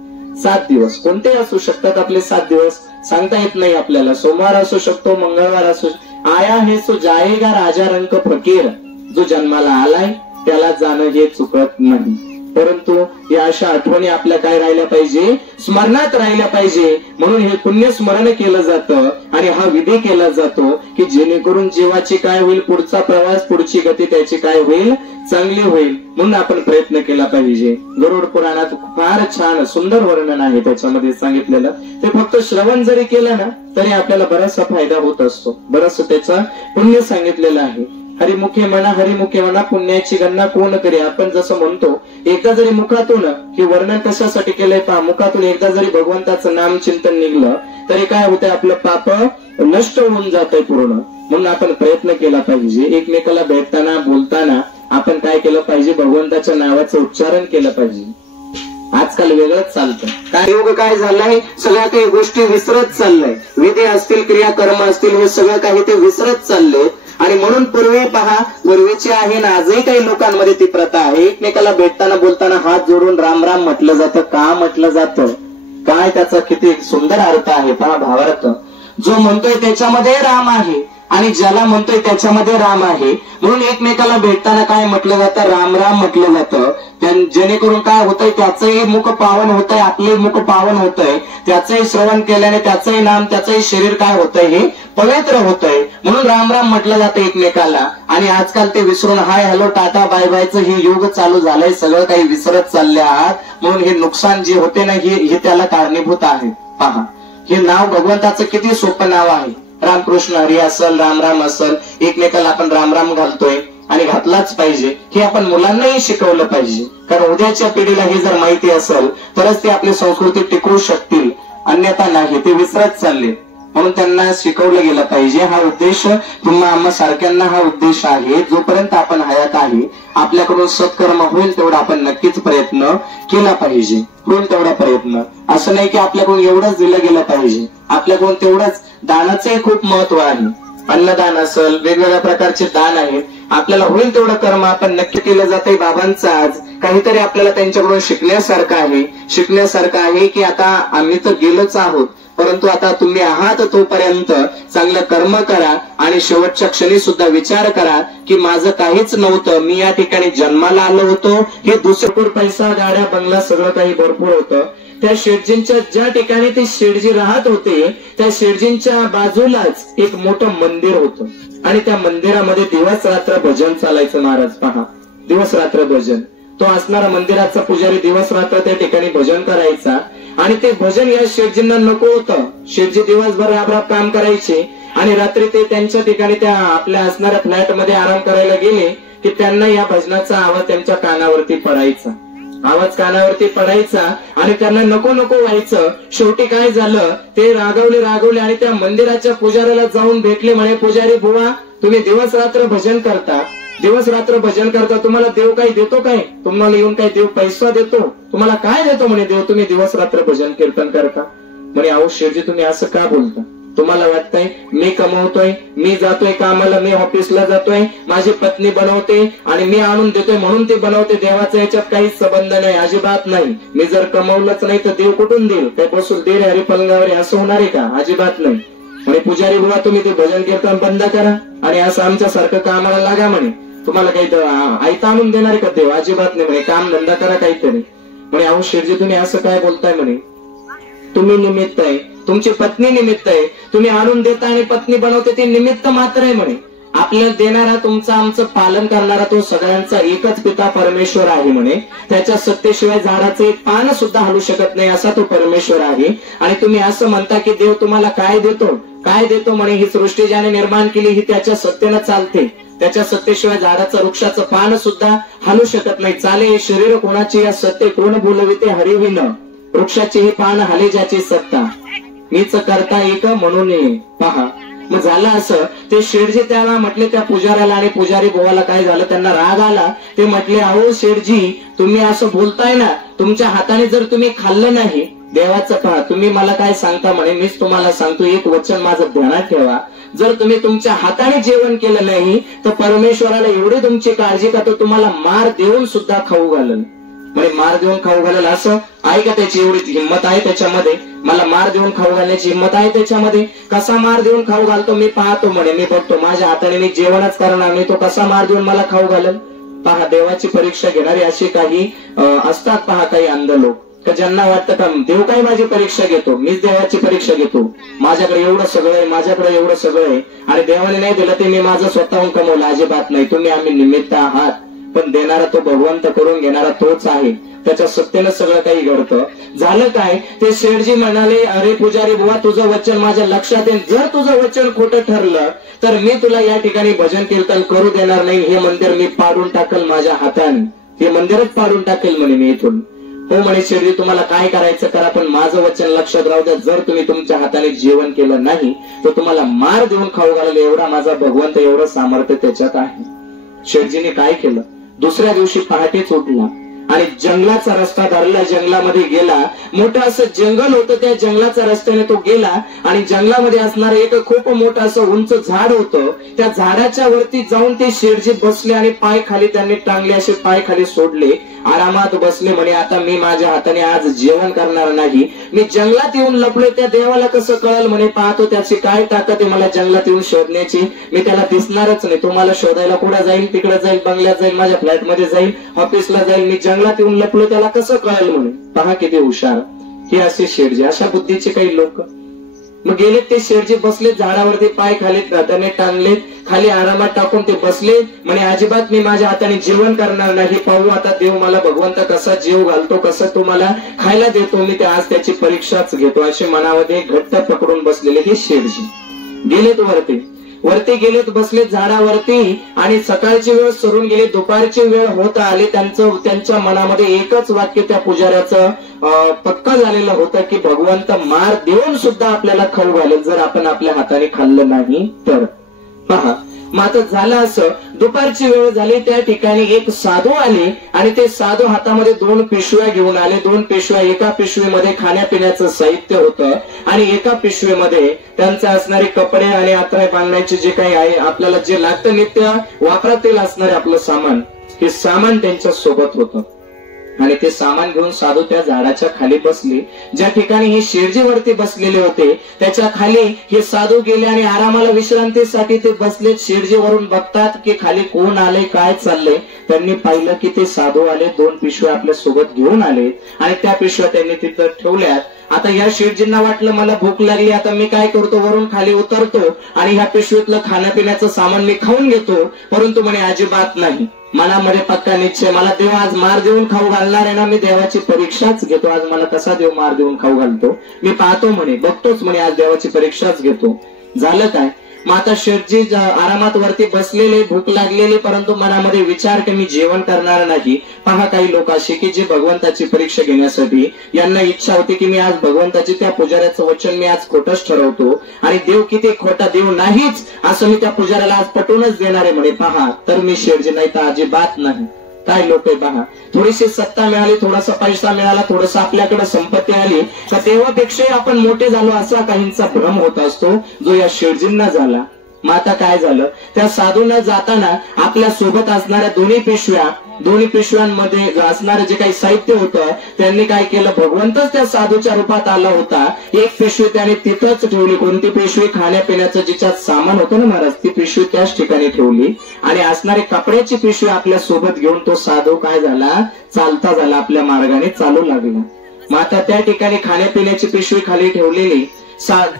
7 दिवस कोणते असू शकतात आपले, 7 दिवस सांगता येत नाही आपल्याला. सोमवार असू शकतो, मंगळवार असू, आया है सो जाएगा राजा रंक फकीर. जो जन्माला आलाय त्याला जाणं हे चुकत नाही. परंतु या अशा आठवणी आपल्या काय राहिल्या पाहिजे, स्मरणात राहिल्या पाहिजे. म्हणून हे पुण्य स्मरण केलं जातं आणि हा विधी केला जातो की जेणेकरून जीवाची काय होईल, पुढचा प्रवास, पुढची गती त्याची काय होईल, चांगली होईल. म्हणून आपण प्रयत्न केला पाहिजे. गरुड पुराणात फार छान सुंदर वर्णन आहे त्याच्यामध्ये सांगितलेलं. ते फक्त श्रवण जरी केलं ना तरी आपल्याला बराचसा फायदा होत असतो, बरंच त्याचं पुण्य सांगितलेलं आहे. हरिमुखे म्हणा पुण्याची गणना कोण करी. आपण जसं म्हणतो, एकदा जरी मुखातून हे वर्णन कशासाठी केलंय पहा, मुखातून एकदा जरी भगवंताचं नाम चिंतन निघलं तरी काय होतंय, आपलं पाप नष्ट होऊन जातंय पूर्ण. म्हणून आपण प्रयत्न केला पाहिजे. एकमेकाला भेटताना, बोलताना आपण काय केलं पाहिजे, भगवंताच्या नावाचं उच्चारण केलं पाहिजे. आजकाल वेगळंच चालतं. काय योग काय झालाय, सगळ्या काही गोष्टी विसरत चाललंय. विधी असतील, क्रियाकर्म असतील, हे सगळं काही ते विसरत चालले. आणि म्हणून पूर्वी पहा, पूर्वीची आहे ना आजही काही लोकांमध्ये ती प्रथा आहे, एकमेकाला भेटताना बोलताना हात जोडून राम राम म्हटलं जातं. का म्हटलं जातं, काय त्याचा किती सुंदर अर्थ आहे पहा भावार्थ. जो म्हणतोय त्याच्यामध्ये राम आहे आणि ज्याला म्हणतोय त्याच्यामध्ये राम आहे, म्हणून एकमेकाला भेटताना काय म्हटलं जातं, राम राम म्हटलं जातं. जेणेकरून काय होतंय, त्याचंही मुख पावन होतंय, आपले मुख पावन होतंय, त्याचंही श्रवण केल्याने त्याचंही नाम, त्याचंही शरीर काय होतंय, हे पवित्र होतंय. म्हणून राम राम म्हटलं जातं एकमेकाला. आणि आजकाल ते विसरून हाय हॅलो टाटा बाय बायचं हे युग चालू झालंय, सगळं काही विसरत चालले आहात. म्हणून हे नुकसान जे होते ना, हे त्याला कारणीभूत आहे. पहा, हे नाव भगवंताचं किती सोपं नाव आहे. रामकृष्ण हरी असल, राम राम असल, एकमेकाला आपण राम राम घालतोय आणि घातलाच पाहिजे. हे आपण मुलांनाही शिकवलं पाहिजे, कारण उद्याच्या पिढीला हे जर माहिती असेल तरच ते आपली संस्कृती टिकवू शकतील, अन्यथा नाही, ते विसरत चालले. म्हणून त्यांना शिकवलं गेलं पाहिजे. हा उद्देश तुम्हा आम्हा सारख्यांना हा उद्देश आहे. जोपर्यंत आपण हयात आहे, आपल्याकडून सत्कर्म होईल तेवढा आपण नक्कीच प्रयत्न केला पाहिजे. होईल तेवढा प्रयत्न, असं नाही की आपल्याकडून एवढंच दिलं गेलं पाहिजे. आपल्याकडून तेवढंच दानाचंही खूप महत्व आहे. अन्नदान असेल, वेगवेगळ्या प्रकारचे दान आहेत. आपल्याला होईल तेवढं कर्म आपण नक्की केलं जाते. बाबांचं आज काहीतरी आपल्याला त्यांच्याकडून शिकण्यासारखं आहे. शिकण्यासारखं आहे की आता आम्ही तर गेलोच आहोत, परंतु आता तुम्ही आहात तोपर्यंत चांगलं कर्म करा आणि शेवटच्या क्षणी सुद्धा विचार करा की माझं काहीच नव्हतं, मी या ठिकाणी जन्माला आलो होतो, हे दुसरं पैसा गाड्या बंगला सगळं काही भरपूर होतं. त्या शेठजींच्या ज्या ठिकाणी ते शेठजी राहत होते त्या शेठजींच्या बाजूलाच एक मोठं मंदिर होतं आणि त्या मंदिरामध्ये दिवस रात्र भजन चालायचं. महाराज पहा, दिवस रात्र भजन. तो असणारा मंदिराचा पुजारी दिवस रात्र त्या ठिकाणी भजन करायचा आणि ते भजन या शेठजींना नको होतं. शेठजी दिवसभर राबराब काम करायचे आणि रात्री ते त्यांच्या ठिकाणी त्या आपल्या असणाऱ्या फ्लॅट मध्ये आराम करायला गेले की त्यांना या भजनाचा आवाज त्यांच्या कानावरती पडायचा. आवाज कानावरती पडायचा आणि त्यांना नको नको व्हायचं. शेवटी काय झालं, ते रागवले आणि त्या मंदिराच्या पुजाऱ्याला जाऊन भेटले. म्हणे, पुजारी बुवा, तुम्ही दिवस रात्र भजन करता, दिवस रात्र भजन करता, तुम्हाला देव काही देतो काय? तुम्हाला येऊन काही देव पैसा देतो? तुम्हाला काय देतो म्हणे देव, तुम्ही दिवस रात्र भजन कीर्तन करता? म्हणे, अहो शेठजी, तुम्ही असं का बोलता? तुम्हाला वाटतंय मी कमवतोय, मी जातोय कामाला, मी ऑफिसला जातोय, माझी पत्नी बनवते आणि मी आणून देतोय म्हणून ती बनवते, देवाचा याच्यात काहीच संबंध नाही, अजिबात नाही. मी जर कमवलंच नाही तर देव कुठून देईल? काय बसून देईल हरी पलंगावर? असं होणार आहे का? अजिबात नाही. म्हणे, पुजारी बुवा, तुम्ही ते भजन कीर्तन बंद करा आणि असं आमच्यासारखं कामाला लागा. म्हणे, तुम्हाला काही आयता आणून देणार आहे का देव? अजिबात नाही. म्हणे, काम धंदा करा काहीतरी. म्हणे, अहो शेठजी, तुम्ही असं काय बोलताय? म्हणे, तुम्ही निमित्त आहे, तुमची पत्नी निमित्त आहे, तुम्ही आणून देता आणि पत्नी बनवते ते निमित्त मात्र आहे. म्हणे, आपल्याला देणारा, तुमचं आमचं पालन करणारा तो सगळ्यांचा एकच पिता परमेश्वर आहे. म्हणे, त्याच्या सत्तेशिवाय झाडाचं एक पान सुद्धा हलू शकत नाही असा तो परमेश्वर आहे. आणि तुम्ही असं म्हणता की देव तुम्हाला काय देतो, काय देतो? म्हणे, ही सृष्टी ज्याने निर्माण केली ही त्याच्या सत्तेनं चालते, त्याच्या सत्तेशिवाय झाडाचं वृक्षाचं पान सुद्धा हलू शकत नाही. चाले हे शरीर कोणाची, या सत्ते कोण बोलविते हरिविन, वृक्षाची ही पान हले ज्याची सत्ता, मीच करता एक म्हणून. पहा, मग झालं असं, ते शेठजी त्याला म्हटले त्या पुजाऱ्याला, आणि पुजारी बुवाला काय झालं, त्यांना राग आला. ते म्हटले, अहो शेठजी, तुम्ही असं बोलताय ना, तुमच्या हाताने जर तुम्ही खाल्लं नाही देवाचं, पहा तुम्ही मला काय सांगता? म्हणे, मीच तुम्हाला सांगतो, एक वचन माझं ध्यानात ठेवा, जर तुम्ही तुमच्या हाताने जेवण केलं नाही तर परमेश्वराला एवढी तुमची काळजी का तो तुम्हाला मार देऊन सुद्धा खाऊ घालेल. म्हणे, मार देऊन खाऊ घालेल असं आहे का? त्याची एवढी हिंमत आहे त्याच्यामध्ये? मला मार देऊन खाऊ घालण्याची हिंमत आहे त्याच्यामध्ये? कसा मार देऊन खाऊ घालतो मी पाहतो. म्हणे, मी बघतो, माझ्या हाताने मी जेवणच करणार नाही, तो कसा मार देऊन मला खाऊ घालेल? पहा, देवाची परीक्षा घेणारी अशी काही असतात. पहा, काही अंध लोक का ज्यांना वाटतं का देव काय माझी परीक्षा घेतो, मीच देवाची परीक्षा घेतो, माझ्याकडे एवढं सगळं आहे, माझ्याकडे एवढं सगळं आहे आणि देवाने नाही दिलं ते मी माझं स्वतःहून कमवलं. अजिबात नाही. तुम्ही आम्ही निमित्त आहात, पण देणारा तो भगवंत, करून घेणारा तोच आहे. त्याच्या सत्तेनं सगळं काही घडतं. झालं काय, ते शेठजी म्हणाले, अरे पुजारी बुवा, तुझं वचन माझ्या लक्षात येईल, जर तुझं वचन खोटं ठरलं तर मी तुला या ठिकाणी भजन कीर्तन करू देणार नाही, हे मंदिर मी पाडून टाकेल माझ्या हाताने, हे मंदिरच पाडून टाकेल म्हणे मी इथून. हो म्हणे शेठजी, तुम्हाला काय करायचं करा, पण माझं वचन लक्षात राहू द्या, जर तुम्ही तुमच्या हाताने जेवण केलं नाही तर तुम्हाला मार देऊन खाऊ घालेल, एवढा माझा भगवंत, एवढं सामर्थ्य त्याच्यात आहे. शेठजीने काय केलं, दुसऱ्या दिवशी पहाटेच उठला आणि जंगलाचा रस्ता धरला, जंगलामध्ये गेला. मोठं असं जंगल होतं, त्या जंगलाच्या रस्त्याने तो गेला आणि जंगलामध्ये असणारं एक खूप मोठं असं उंच झाड होतं. त्या झाडाच्या वरती जाऊन ते शेठजी बसले आणि पाय खाली त्यांनी टांगले, असे पाय खाली सोडले आरामात बसले म्हणे आता मी माझ्या हाताने आज जेवण करणार नाही, मी जंगलात येऊन लपलोय, त्या देवाला कसं कळल म्हणे, पाहतो त्याची काय ताकद आहे मला जंगलात येऊन शोधण्याची, मी त्याला दिसणारच नाही, तो मला शोधायला कुठं जाईल, तिकडे जाईल, बंगल्यात जाईल, माझ्या फ्लॅट मध्ये जाईल, ऑफिसला जाईल, मी जंगलात येऊन लपलोय त्याला कसं कळेल म्हणे. पहा किती हुशार हे असे शेठजी, अशा बुद्धीचे काही लोक. मग गेले ते शेठजी बसले झाडावरती, पाय खाली हाताने टांगलेत, खाली आरामात टाकून ते बसले म्हणे अजिबात मी माझ्या हाताने जेवण करणार नाही, पाहू आता देव मला भगवंत कसा जीव घालतो, कसं तो मला खायला देतो, मी आज त्याची परीक्षाच घेतो, असे मनामध्ये घट्ट पकडून बसलेले हे शेठजी. गेलेत वरती गेलेत, बसलेत झाडावरती आणि सकाळची वेळ सरून गेली, दुपारची वेळ होत आली. त्यांच्या मनामध्ये एकच वाक्य त्या पुजाऱ्याचं पक्का झालेलं होतं की भगवंत मार देऊन सुद्धा आपल्याला खाऊ घालेल जर आपण आपल्या हाताने खाल्लं नाही तर. पहा मग आता झालं असं, दुपारची वेळ झाली, त्या ठिकाणी एक साधू आले आणि ते साधू हातामध्ये 2 पिशव्या घेऊन आले. 2 पिशव्या, एका पिशवीमध्ये खाण्यापिण्याचं साहित्य होतं आणि एका पिशवीमध्ये त्यांचे असणारे कपडे आणि आत्राय बांधण्याचे जे काही आहे, आपल्याला जे लागतं नित्य वापरातील असणारे आपलं सामान, हे सामान त्यांच्या सोबत होतं. आणि ते सामान घेऊन साधू त्या झाडाच्या खाली बसले, ज्या ठिकाणी हे शेठजी वरती बसलेले होते त्याच्या खाली हे साधू गेले आणि आरामाला विश्रांतीसाठी ते बसले. शेठजी वरून बघतात की खाली कोण आले, काय चाललंय. त्यांनी पाहिलं की ते साधू आले, 2 पिशव्या आपल्या सोबत घेऊन आले आणि त्या पिशव्या त्यांनी तिथं ठेवल्यात. आता या शेठजींना वाटलं मला भूक लागली, आता मी काय करतो, वरून खाली उतरतो आणि ह्या पिशवीतलं खाण्यापिण्याचं सामान मी खाऊन घेतो. परंतु म्हणे अजिबात नाही, मनामध्ये पक्का निश्चय, मला देव आज मार देऊन खाऊ घालणार आहे ना, मी देवाची परीक्षाच घेतो, आज मला कसा देव मार देऊन खाऊ घालतो मी पाहतो म्हणे, बघतोच म्हणे, आज देवाची परीक्षाच घेतो. झालं काय, मग आता शेठजी आरामात वरती बसलेले, भूक लागलेली, परंतु मनामध्ये विचार की मी जेवण करणार नाही. पहा काही लोक असे की जे भगवंताची परीक्षा घेण्यासाठी यांना इच्छा होती की मी आज भगवंताची, त्या पुजाऱ्याचं वचन मी आज खोटंच ठरवतो आणि देव किती खोटा, देव नाहीच असं मी त्या पुजाऱ्याला आज पटवूनच देणार आहे म्हणे. पहा तर मी शेठजी, नाही तर अजिबात नाही. काय लोक आहे पहा, थोडीशी सत्ता मिळाली, थोडासा पैसा मिळाला, थोडस आपल्याकडे संपत्ती आली तर देवापेक्षाही आपण मोठे झालो असा काहींचा भ्रम होत असतो, जो या शेठजींना झाला. मग आता काय झालं, त्या साधूंना जाताना आपल्या सोबत असणाऱ्या 2 पिशव्यांमध्ये असणारं जे काही साहित्य होतं त्यांनी काय केलं, भगवंतच त्या साधूच्या रूपात आला होता. एक पिशवी त्याने तिथंच ठेवली. कोणती पिशवी, खाण्यापिण्याचं जिच्यात सामान होतं ना महाराज, ती पिशवी त्याच ठिकाणी ठेवली आणि असणारी कपड्याची पिशवी आपल्या सोबत घेऊन तो साधू काय झाला, चालता झाला, आपल्या मार्गाने चालू लागला. मग आता त्या ठिकाणी खाण्यापिण्याची पिशवी खाली ठेवलेली,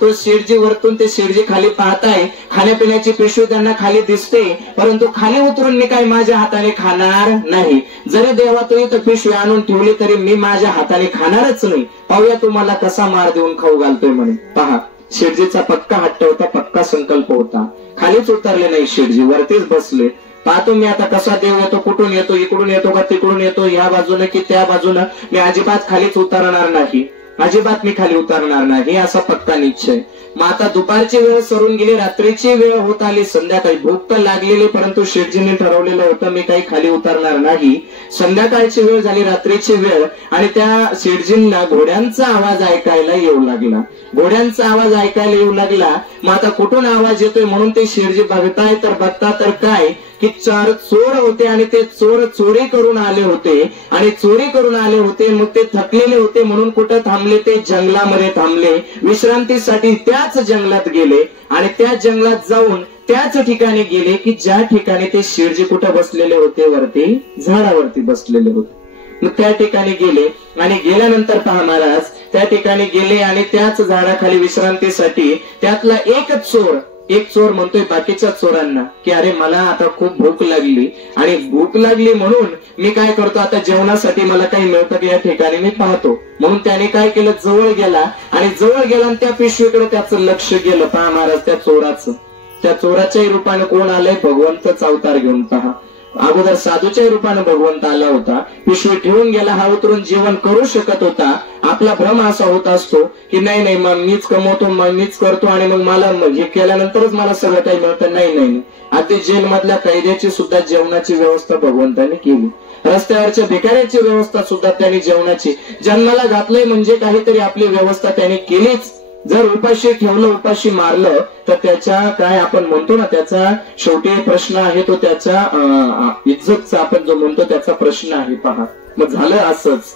तो शेठजी वरतून ते शेठजी खाली पाहताय, खाण्यापिण्याची पिशवी त्यांना खाली दिसते, परंतु खाली उतरून मी काय माझ्या हाताने खाणार नाही. जरी देवा तू इथं पिशवी आणून ठेवली तरी मी माझ्या हाताने खाणारच नाही. पाहूया तुम्हाला कसा मार देऊन खाऊ घालतोय म्हणे. पहा शेठजीचा पक्का हट्ट होता, पक्का संकल्प होता. खालीच उतरले नाही शेठजी, वरतीच बसले. पाहतो मी आता कसा देव येतो, कुठून येतो, इकडून येतो का तिकडून येतो, या बाजूने की त्या बाजूनं, मी अजिबात खालीच उतरणार नाही, अजिबात मी खाली उतरणार नाही असा पक्का निश्चय. मग आता दुपारची वेळ सरून गेली, रात्रीची वेळ होत आली, संध्याकाळी भूक तर लागलेली, परंतु शेठजींनी ठरवलेलं होतं मी काही खाली उतरणार नाही. संध्याकाळची वेळ झाली, रात्रीची वेळ, आणि त्या शेठजींना घोड्यांचा आवाज ऐकायला येऊ लागला. घोड्यांचा आवाज ऐकायला येऊ लागला. मग आता कुठून आवाज येतोय म्हणून ते शेठजी बघताय तर बघता तर काय की 4 चोर होते आणि ते चोर चोरी करून आले होते आणि चोरी करून आले होते. मग ते थकलेले होते म्हणून कुठं थांबले, ते जंगलामध्ये थांबले, विश्रांतीसाठी त्याच जंगलात गेले आणि त्या जंगलात जाऊन त्याच ठिकाणी गेले की ज्या ठिकाणी ते शेठजी कुठं बसलेले होते, वरती झाडावरती बसलेले होते. मग त्या ठिकाणी गेले आणि गेल्यानंतर पहा महाराज, त्या ठिकाणी गेले आणि त्याच झाडाखाली विश्रांतीसाठी त्यातला एक चोर म्हणतोय बाकीच्या चोरांना की अरे मला आता खूप भूक लागली आणि भूक लागली म्हणून मी काय करतो, आता जेवणासाठी मला काही मिळतं की या ठिकाणी मी पाहतो. म्हणून त्याने काय केलं, जवळ गेला आणि त्या पिशवीकडे त्याचं लक्ष गेलं. पहा महाराज, त्या चोराच्याही रूपाने कोण आलंय, भगवंतच अवतार घेऊन. पहा अगोदर साधूच्या रूपाने भगवंत आला होता, पिशवी ठेवून गेला, हा उतरून जेवण करू शकत होता. आपला भ्रम असा होत असतो की नाही मग मीच कमवतो, मग मीच करतो आणि मग मला हे केल्यानंतरच मला सगळं काही मिळतं. नाही, अगदी जेल मधल्या कैद्याची सुद्धा जेवणाची व्यवस्था भगवंताने केली. रस्त्यावरच्या भिकाऱ्याची व्यवस्था सुद्धा त्यांनी जेवणाची, जन्माला घातलंय म्हणजे काहीतरी आपली व्यवस्था त्यांनी केलीच. जर उपाशी ठेवलं, उपाशी मारलं तर त्याच्या काय आपण म्हणतो ना, त्याचा शेवटी प्रश्न आहे तो त्याचा इज्जतचा, आपण जो म्हणतो त्याचा प्रश्न आहे. पहा मग झालं असंच,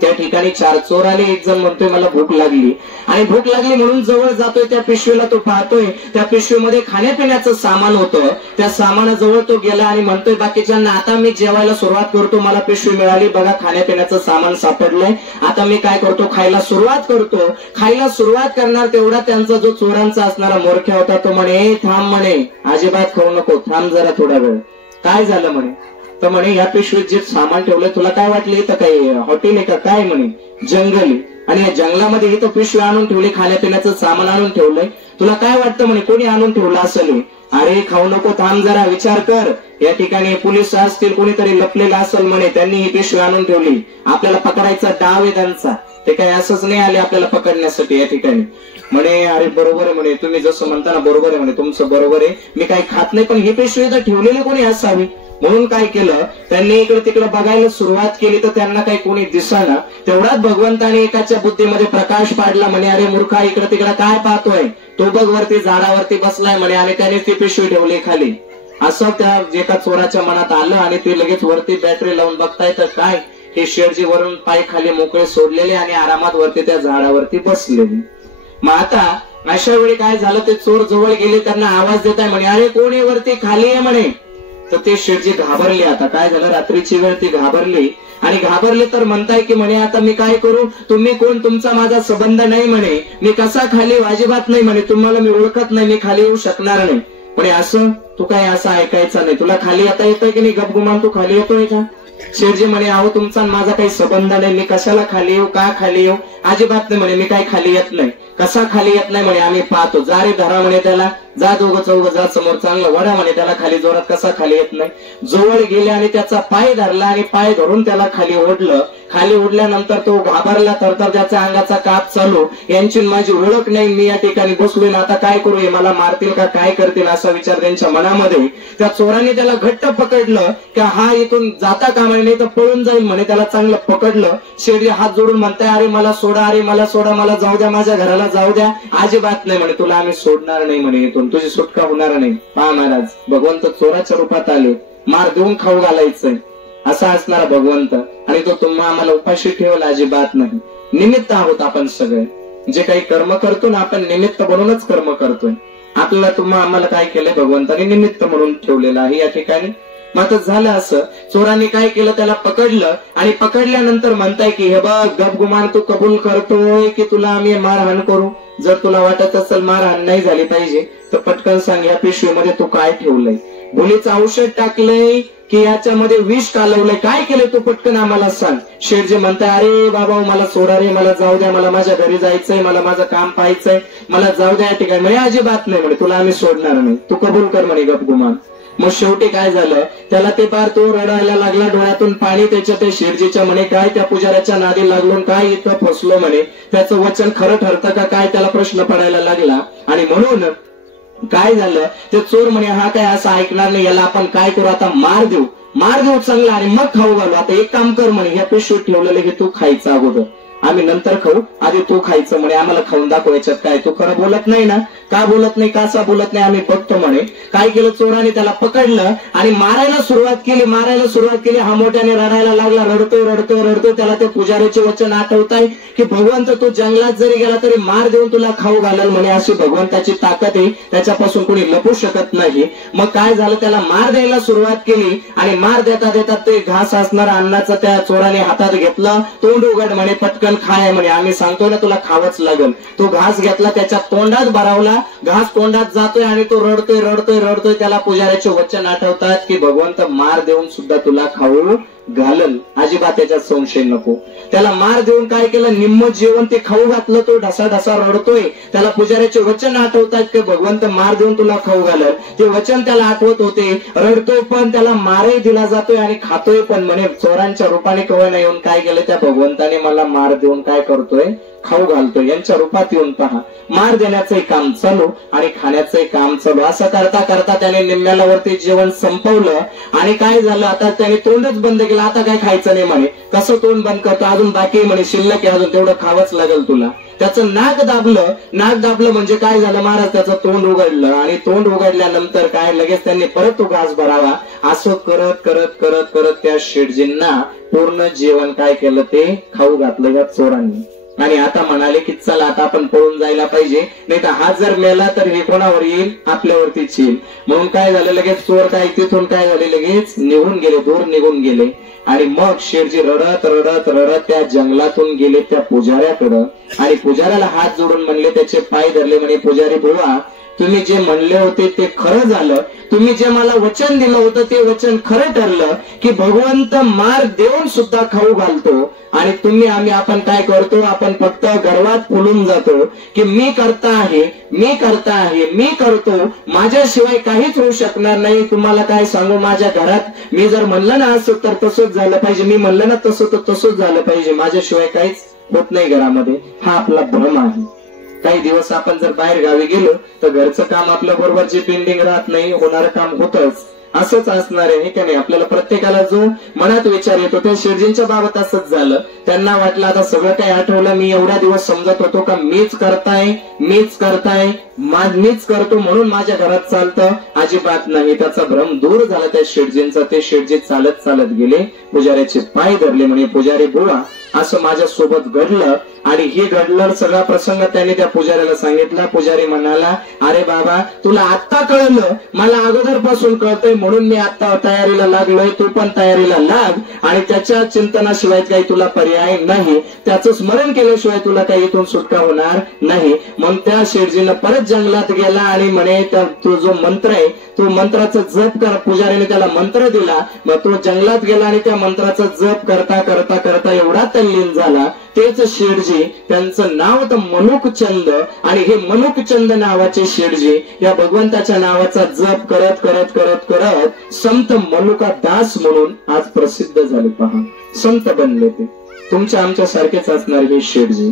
त्या ठिकाणी 4 चोर आले. एक जण म्हणतोय मला भूक लागली, आणि भूक लागली म्हणून जवळ जातोय त्या पिशवीला. तो पाहतोय त्या पिशवीमध्ये खाण्यापिण्याचं सामान होतं. त्या सामानाजवळ तो गेला आणि म्हणतोय बाकीच्यांना, आता मी जेवायला सुरुवात करतो, मला पिशवी मिळाली, बघा खाण्यापिण्याचं सामान सापडलंय, आता मी काय करतो, खायला सुरुवात करतो. खायला सुरुवात करणार तेवढा त्यांचा जो चोरांचा असणारा मोरख्या होता तो म्हणे, थांब म्हणे, अजिबात खाऊ नको, थांब जरा थोडा वेळ. काय झालं म्हणे, तर म्हणे या पिशवीत जे सामान ठेवलंय तुला काय वाटलं इथं काही हॉटेल आहे का काय, म्हणे जंगल, आणि या जंगलामध्ये इथं पिशवी आणून ठेवली, खाण्यापिण्याचं सामान आणून ठेवलंय, तुला काय वाटतं म्हणे कोणी आणून ठेवलं असेल. अरे खाऊ नको, थांब जरा, विचार कर, या ठिकाणी पोलीस असतील, कोणीतरी लपलेलं असेल म्हणे, त्यांनी ही पिशवी आणून ठेवली, आपल्याला पकडायचा डाव आहे त्यांचा, ते काही असंच नाही आले आपल्याला पकडण्यासाठी या ठिकाणी. म्हणे अरे बरोबर आहे म्हणे, तुम्ही जसं म्हणता ना बरोबर आहे म्हणे, तुमचं बरोबर आहे, मी काही खात नाही, पण ही पिशवी तर ठेवलेली कोणी असावी. म्हणून काय केलं त्यांनी, इकडे तिकडे बघायला सुरुवात केली तर त्यांना काही कोणी दिसेना. तेवढ्यात भगवंताने एकाच्या बुद्धीमध्ये प्रकाश पाडला. म्हणे अरे मूर्खा, इकडे तिकडे काय पाहतोय, तो बघ वरती झाडावरती बसलाय म्हणे, आणि त्याने ती पिशवी ठेवली खाली. असं त्या एका चोराच्या मनात आलं, आणि ते लगेच वरती बॅटरी लावून बघताय तर काय, हे शेडजी वरून पाय खाली मोकळे सोडलेले आणि आरामात वरती त्या झाडावरती बसलेले. मग आता अशा वेळी काय झालं, ते चोर जवळ गेले, त्यांना आवाज देत आहे म्हणे, अरे कोणी वरती खाली आहे म्हणे. तर ते शेठजी घाबरले. आता काय झालं, रात्रीची वेळ, ती घाबरली, आणि घाबरले तर म्हणताय की म्हणे आता मी काय करू, तुम्ही कोण, तुमचा माझा संबंध नाही म्हणे, मी कसा खाली, अजिबात नाही म्हणे, तुम्हाला मी ओळखत नाही, मी खाली येऊ शकणार नाही म्हणे. असं तू काय असं ऐकायचं नाही, तुला खाली येता येतोय की नाही, गपगुमान तू खाली येतोय का. शेठजी म्हणे अहो तुमचा माझा काही संबंध नाही, मी कशाला खाली येऊ, का खाली येऊ, अजिबात नाही म्हणे, मी काही खाली येत नाही. कसा खाली येत नाही म्हणे, आम्ही पाहतो, जा रे धरा म्हणे त्याला, जा दोघं चौघ जा समोर, चांगलं वडा म्हणे त्याला खाली जोरात, कसा खाली येत नाही. जवळ गेले आणि त्याचा पाय धरला, आणि पाय धरून त्याला खाली ओढलं. खाली ओढल्यानंतर तो घाबरला, तर त्याच्या अंगाचा काप चालू, यांची माझी ओळख नाही, मी या ठिकाणी बसलोय ना, आता काय करू, मला मारतील का काय करतील असा विचार त्यांच्या मनामध्ये. त्या चोराने त्याला घट्ट पकडलं की हा इथून जाता कामा नाही तर पळून जाईल म्हणे, त्याला चांगलं पकडलं. शेठजी हात जोडून म्हणताय अरे मला सोडा, अरे मला सोडा, मला जाऊ द्या, माझ्या घराला जाऊ द्या. अजिबात नाही म्हणे, तुला आम्ही सोडणार नाही म्हणे, इथून तुझी सुटका होणार नाही. पहा महाराज, भगवंत चोराच्या रूपात आले, मार देऊन खाऊ घालायचंय असा असणारा भगवंत, आणि तो तुम्हा आम्हाला उपाशी ठेवला अजिबात नाही. निमित्त आहोत आपण सगळे, जे काही कर्म करतो ना आपण निमित्त म्हणूनच कर्म करतोय. आपल्याला तुम्हा आम्हाला काय केलंय, भगवंताने निमित्त म्हणून ठेवलेलं आहे या ठिकाणी. मात्र झालं असं, चोरांनी काय केलं, त्याला पकडलं, आणि पकडल्यानंतर म्हणताय की हे बघ गपगुमान, तू कबूल करतोय की तुला आम्ही मारहाण करू. जर तुला वाटत असेल मारहाण नाही झाली पाहिजे तर पटकन सांग, या पिशवीमध्ये तू काय ठेवलंय, भुलीचं औषध टाकलंय की याच्यामध्ये विष कालवलंय, काय केलंय तू पटकन आम्हाला सांग. शेठजी म्हणताय अरे बाबा मला सोडा रे, मला जाऊ द्या, मला माझ्या घरी जायचंय, मला माझं काम पाहायचंय, मला जाऊ द्या या ठिकाणी. म्हणे अजिबात नाही म्हणे, तुला आम्ही सोडणार नाही, तू कबूल कर म्हणे गपगुमान. मग शेवटी काय झालं, त्याला ते पार तो रडायला लागला, डोळ्यातून पाणी त्याच्या त्या शेठजीच्या म्हणे काय त्या पुजाऱ्याच्या नादी लागून काय इथं फसलो म्हणे, त्याचं वचन खरं ठरतं का काय, त्याला प्रश्न पडायला लागला. आणि म्हणून काय झालं, ते चोर म्हणे हा काय असं ऐकणार नाही, याला आपण काय करू, आता मार देऊ चांगला, आणि मग खाऊ घालू. आता एक काम कर म्हणे, ह्या पिशवीत ठेवलेलं हे तू खायचं अगोदर, आम्ही नंतर खाऊ, आधी तू खायचं म्हणे, आम्हाला खाऊन दाखव याच्यात काय. तू खरं बोलत नाही ना, का बोलत नाही, कसा बोलत नाही, आम्ही बघतो म्हणे. काय केलं, चोराने त्याला पकडलं आणि मारायला सुरुवात केली. हा मोठ्याने रडायला लागला, रडतोय. त्याला ते पुजाऱ्याचे वचन आठवताय की भगवंत तू जंगलात जरी गेला तरी मार देऊन तुला खाऊ घालल म्हणे, अशी भगवंताची ताकद आहे, त्याच्यापासून कोणी लपू शकत नाही. मग काय झालं, त्याला मार द्यायला सुरुवात केली, आणि मार देता ते घास असणारा अन्नाचं त्या चोराने हातात घेतलं. तोंड उघड म्हणे, पटकन खाय म्हणे, आम्ही सांगतोय ना तुला खावंच लागल. तो घास घेतला, त्याच्या तोंडात भरावला, घास तोंडात जातोय, आणि तो रडतोय. त्याला पुजाऱ्याचे वचन आठवतात की भगवंत मार देऊन सुद्धा तुला खाऊ घालल, अजिबात त्याच्यात संशय नको. त्याला मार देऊन काय केलं, निम्म जेवण ते खाऊ घातलं. तो ढसा रडतोय, त्याला पुजाऱ्याचे वचन आठवतात की भगवंत मार देऊन तुला खाऊ घालल. ते वचन त्याला आठवत होते, रडतोय पण, त्याला मारही दिला जातोय आणि खातोय पण. म्हणे चोरांच्या रूपाने कवळ नाही येऊन काय केलं, त्या भगवंताने मला मार देऊन काय करतोय, खाऊ घालतोय. यांच्या रूपात येऊन पहा, मार देण्याचंही काम चालू आणि खाण्याचंही काम चालू. असं करता करता त्याने निम्म्याला वरती जेवण संपवलं, आणि काय झालं, आता त्याने तोंडच बंद केलं. आता काय खायचं नाही म्हणे, कसं तोंड बंद करतो, अजून बाकी म्हणे शिल्लक आहे, अजून तेवढं खावंच लागेल तुला. त्याचं नाक दाबलं म्हणजे काय झालं महाराज, त्याचं तोंड उघडलं आणि तोंड उघडल्यानंतर काय लगेच त्यांनी परत तो घास भरावा. असं करत करत करत करत त्या शेठजींना पूर्ण जेवण काय केलं ते खाऊ घातलं या चोरांनी. आणि आता म्हणाले की चला आता आपण पळून जायला पाहिजे, नाही तर हा जर मेला तर हे कोणावर येईल, आपल्यावरतीच येईल. म्हणून काय झालं लगेच चोर काय तिथून काय झाले लगेच निघून गेले, दूर निघून गेले. आणि मग शेठजी रडत रडत रडत त्या जंगलातून गेले त्या पुजाऱ्याकडं आणि पुजाऱ्याला हात जोडून म्हणले, त्याचे पाय धरले. म्हणे पुजारी बुवा, तुम्ही जे म्हणले होते ते खरं झालं. तुम्ही जे मला वचन दिलं होतं ते वचन खरं ठरलं की भगवंत मार देऊन सुद्धा खाऊ घालतो. आणि तुम्ही आपण काय करतो, आपण फक्त गर्वात फुलून जातो की मी करता आहे, मी करतो, माझ्याशिवाय काहीच होऊ शकणार नाही. तुम्हाला काय सांगू, माझ्या घरात मी जर म्हणलं ना असं तर तसंच झालं पाहिजे, मी म्हणलं ना तसं तर तसंच झालं पाहिजे, माझ्याशिवाय काहीच होत नाही घरामध्ये. हा आपला भ्रम आहे. काही दिवस आपण जर बाहेर गावी गेलो तर घरचं काम आपल्या बरोबर जे पेंडिंग राहत नाही, होणारं काम होतच. असंच असणार आहे का नाही. आपल्याला प्रत्येकाला जो मनात विचार येतो, त्या शेठजींच्या बाबत असंच झालं. त्यांना वाटलं आता सगळं काही आठवलं, मी एवढ्या दिवस समजत होतो का मीच करतो म्हणून माझ्या घरात चालतं, अजिबात नाही. त्याचा भ्रम दूर झाला त्या शेठजींचा. ते शेठजी चालत चालत गेले, पुजाऱ्याचे पाय धरले. म्हणे पुजारी बुवा, असं माझ्या सोबत घडलं. आणि हे घडलं सगळा प्रसंग त्यांनी त्या पुजाऱ्याला सांगितला. पुजारी म्हणाला, अरे बाबा तुला आत्ता कळलं, मला अगोदर पासून कळतंय म्हणून मी आता तयारीला लागलोय, तू पण तयारीला लाग. आणि त्याच्या चिंतनाशिवाय काही तुला पर्याय नाही, त्याचं स्मरण केल्याशिवाय तुला काही इथून सुटका होणार नाही. मग त्या शेठजीनं परत जंगलात गेला आणि म्हणे तो जो मंत्र आहे तो मंत्राचा जप कर. पुजारीने त्याला मंत्र दिला. मग तो जंगलात गेला आणि त्या मंत्राचा जप करता करता करता एवढा तल्लीन झाला. तेच शेठजी, त्यांचं नाव तर मनुकचंद. आणि हे मनुकचंद नावाचे शेठजी या भगवंताच्या नावाचा जप करत करत करत करत संत मनुका दास म्हणून आज प्रसिद्ध झाले. पहा, संत बनले. ते तुमच्या आमच्या सारखेच असणार हे शेठजी.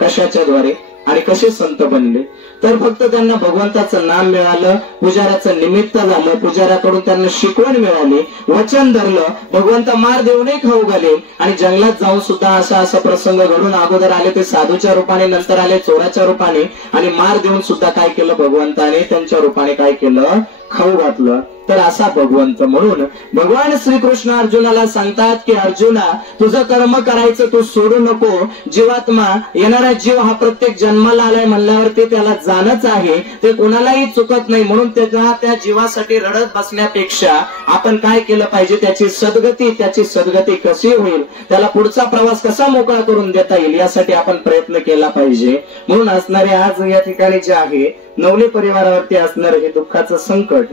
कशाच्या द्वारे आणि कसे संत बनले, तर फक्त त्यांना भगवंताचं नाम मिळालं, पुजाराचं निमित्त झालं, पुजाराकडून त्यांना शिकवण मिळाली, वचन धरलं, भगवंत मार देऊनही खाऊ घाले. आणि जंगलात जाऊन सुद्धा असा प्रसंग घडून अगोदर आले ते साधूच्या रूपाने, नंतर आले चोराच्या रूपाने. आणि मार देऊन सुद्धा काय केलं भगवंताने, त्यांच्या रूपाने काय केलं, खाऊ घातलं. तर असा भगवंत. म्हणून भगवान श्रीकृष्ण अर्जुनाला सांगतात की अर्जुना, तुझं कर्म करायचं तू सोडू नको. जीवात्मा, येणारा जीव हा प्रत्येक जन्माला आलाय म्हणल्यावरती त्याला जाणच आहे, ते कोणालाही चुकत नाही. म्हणून त्या जीवासाठी रडत बसण्यापेक्षा आपण काय केलं पाहिजे, त्याची सद्गती कशी होईल, त्याला पुढचा प्रवास कसा मोकळा करून देता येईल, यासाठी आपण प्रयत्न केला पाहिजे. म्हणून असणारे आज या ठिकाणी जे आहे नवले परिवारावरती असणारं हे दुःखाचं संकट,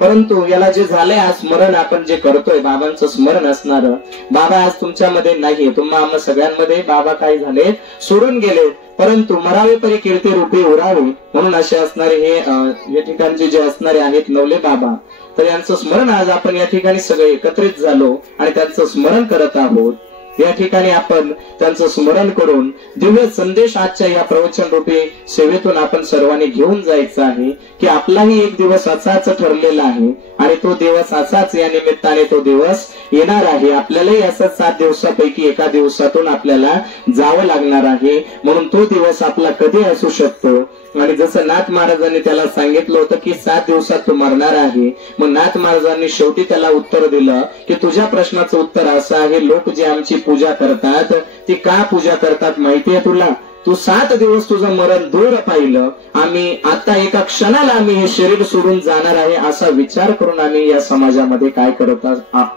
परंतु याला जे झालंय आज स्मरण आपण जे करतोय, बाबांचं स्मरण असणार. बाबा आज तुमच्यामध्ये नाही, तुम्हा सगळ्यांमध्ये बाबा काय झाले, सोडून गेले. परंतु मरावे परी कीर्ती रूपी उरावे, म्हणून असे असणारे हे या ठिकाणचे जे असणारे आहेत नवले बाबा, तर यांचं स्मरण आज आपण या ठिकाणी सगळे एकत्रित झालो आणि त्यांचं स्मरण करत आहोत. या ठिकाणी आपण त्यांचं स्मरण करून दिव्य संदेश आजच्या या प्रवचन रूपी सेवेतून आपण सर्वांनी घेऊन जायचं आहे की आपलाही एक दिवस असाच ठरलेला आहे आणि तो दिवस असाच या निमित्ताने तो दिवस येणार आहे. आपल्यालाही असंच 7 दिवसापैकी एका दिवसातून आपल्याला जावं लागणार आहे. म्हणून तो दिवस आपला कधी असू शकतो. आणि जसं नाथ महाराजांनी त्याला सांगितलं होतं की 7 दिवसात तू मरणार आहे, मग नाथ महाराजांनी शेवटी त्याला उत्तर दिलं की तुझ्या प्रश्नाचं उत्तर असं आहे, लोक जे आमची पूजा करतात ती का पूजा करतात माहितीये तुला? तू 7 दिवस तुझं मरण दूर पाहिलं. आम्ही आता एका क्षणाला आम्ही हे शरीर सोडून जाणार आहे असा विचार करून आम्ही या समाजामध्ये काय करत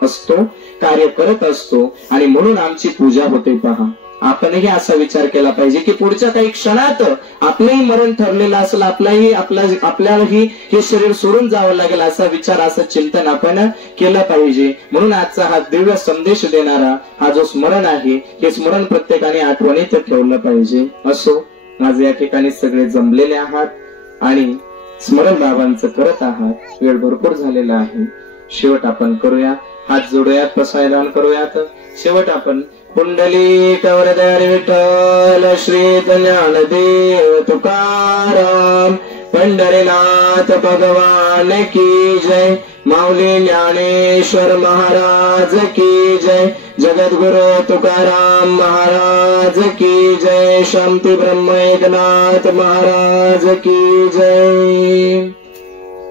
असतो, कार्य करत असतो. आणि म्हणून आमची पूजा होते. पहा, आपणही असा विचार केला पाहिजे की पुढच्या काही क्षणात आपलंही मरण ठरलेलं असेल, आपल्यालाही हे शरीर सोडून जावं लागेल असा विचार, असं चिंतन आपण केलं पाहिजे. म्हणून आजचा हा दिव्य संदेश देणारा हा जो स्मरण आहे, हे स्मरण प्रत्येकाने आठवणीत ठेवलं पाहिजे. असो, आज या ठिकाणी सगळे जमलेले आहात आणि स्मरण बाबांचं करत आहात. वेळ भरपूर झालेला आहे. शेवट आपण करूया, हात जोडूयात, प्रसायदान करूयात. शेवट आपण पुंडलिक वरदार विठ्ठल श्री ज्ञानदेव तुकाराम पंढरीनाथ भगवान की जय, माऊली ज्ञानेश्वर महाराज की जय, जगद्गुरु तुकाराम महाराज की जय. शांती ब्रह्म एकनाथ महाराज की जय.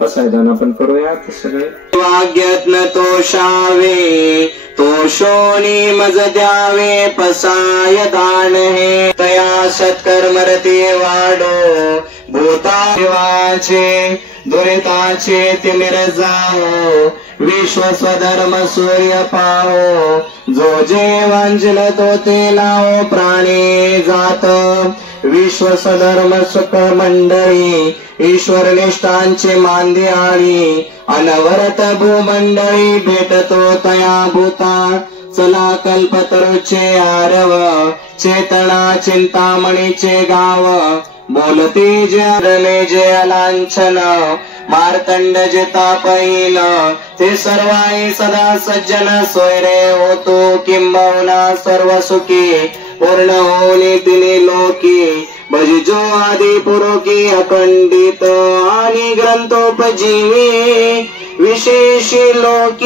पसायदान आपण करूयात सगळे. वाग्यत्न तोषावे तोषोनी मज द्यावे पसाय दान हे तया सत्कर्मरती वाढो भूता देवाचे दुरिताचे तिमिर जाओ विश्व स्वधर्म सूर्य पाहो जो जे वांजल तो ते लाओ प्राणी जात विश्व स्वधर्म सुख मंडळी ईश्वर निष्ठांचे मांदियाळी अनवरत भूमंडळी भेटतो तया भूता चला कल्पतरुचे आरव चेतना चिंतामणीचे गाव बोलते जे जे लांछन मार्तंड जे तापहीन ते सर्वाई सदा सज्जन सोयरे होतो किंबहुना सर्व सुखी पूर्ण होनी तिने लोकी भजिजो आदि पुरोकी अखंडित आणि ग्रंथोपजीवी विशेष लोकी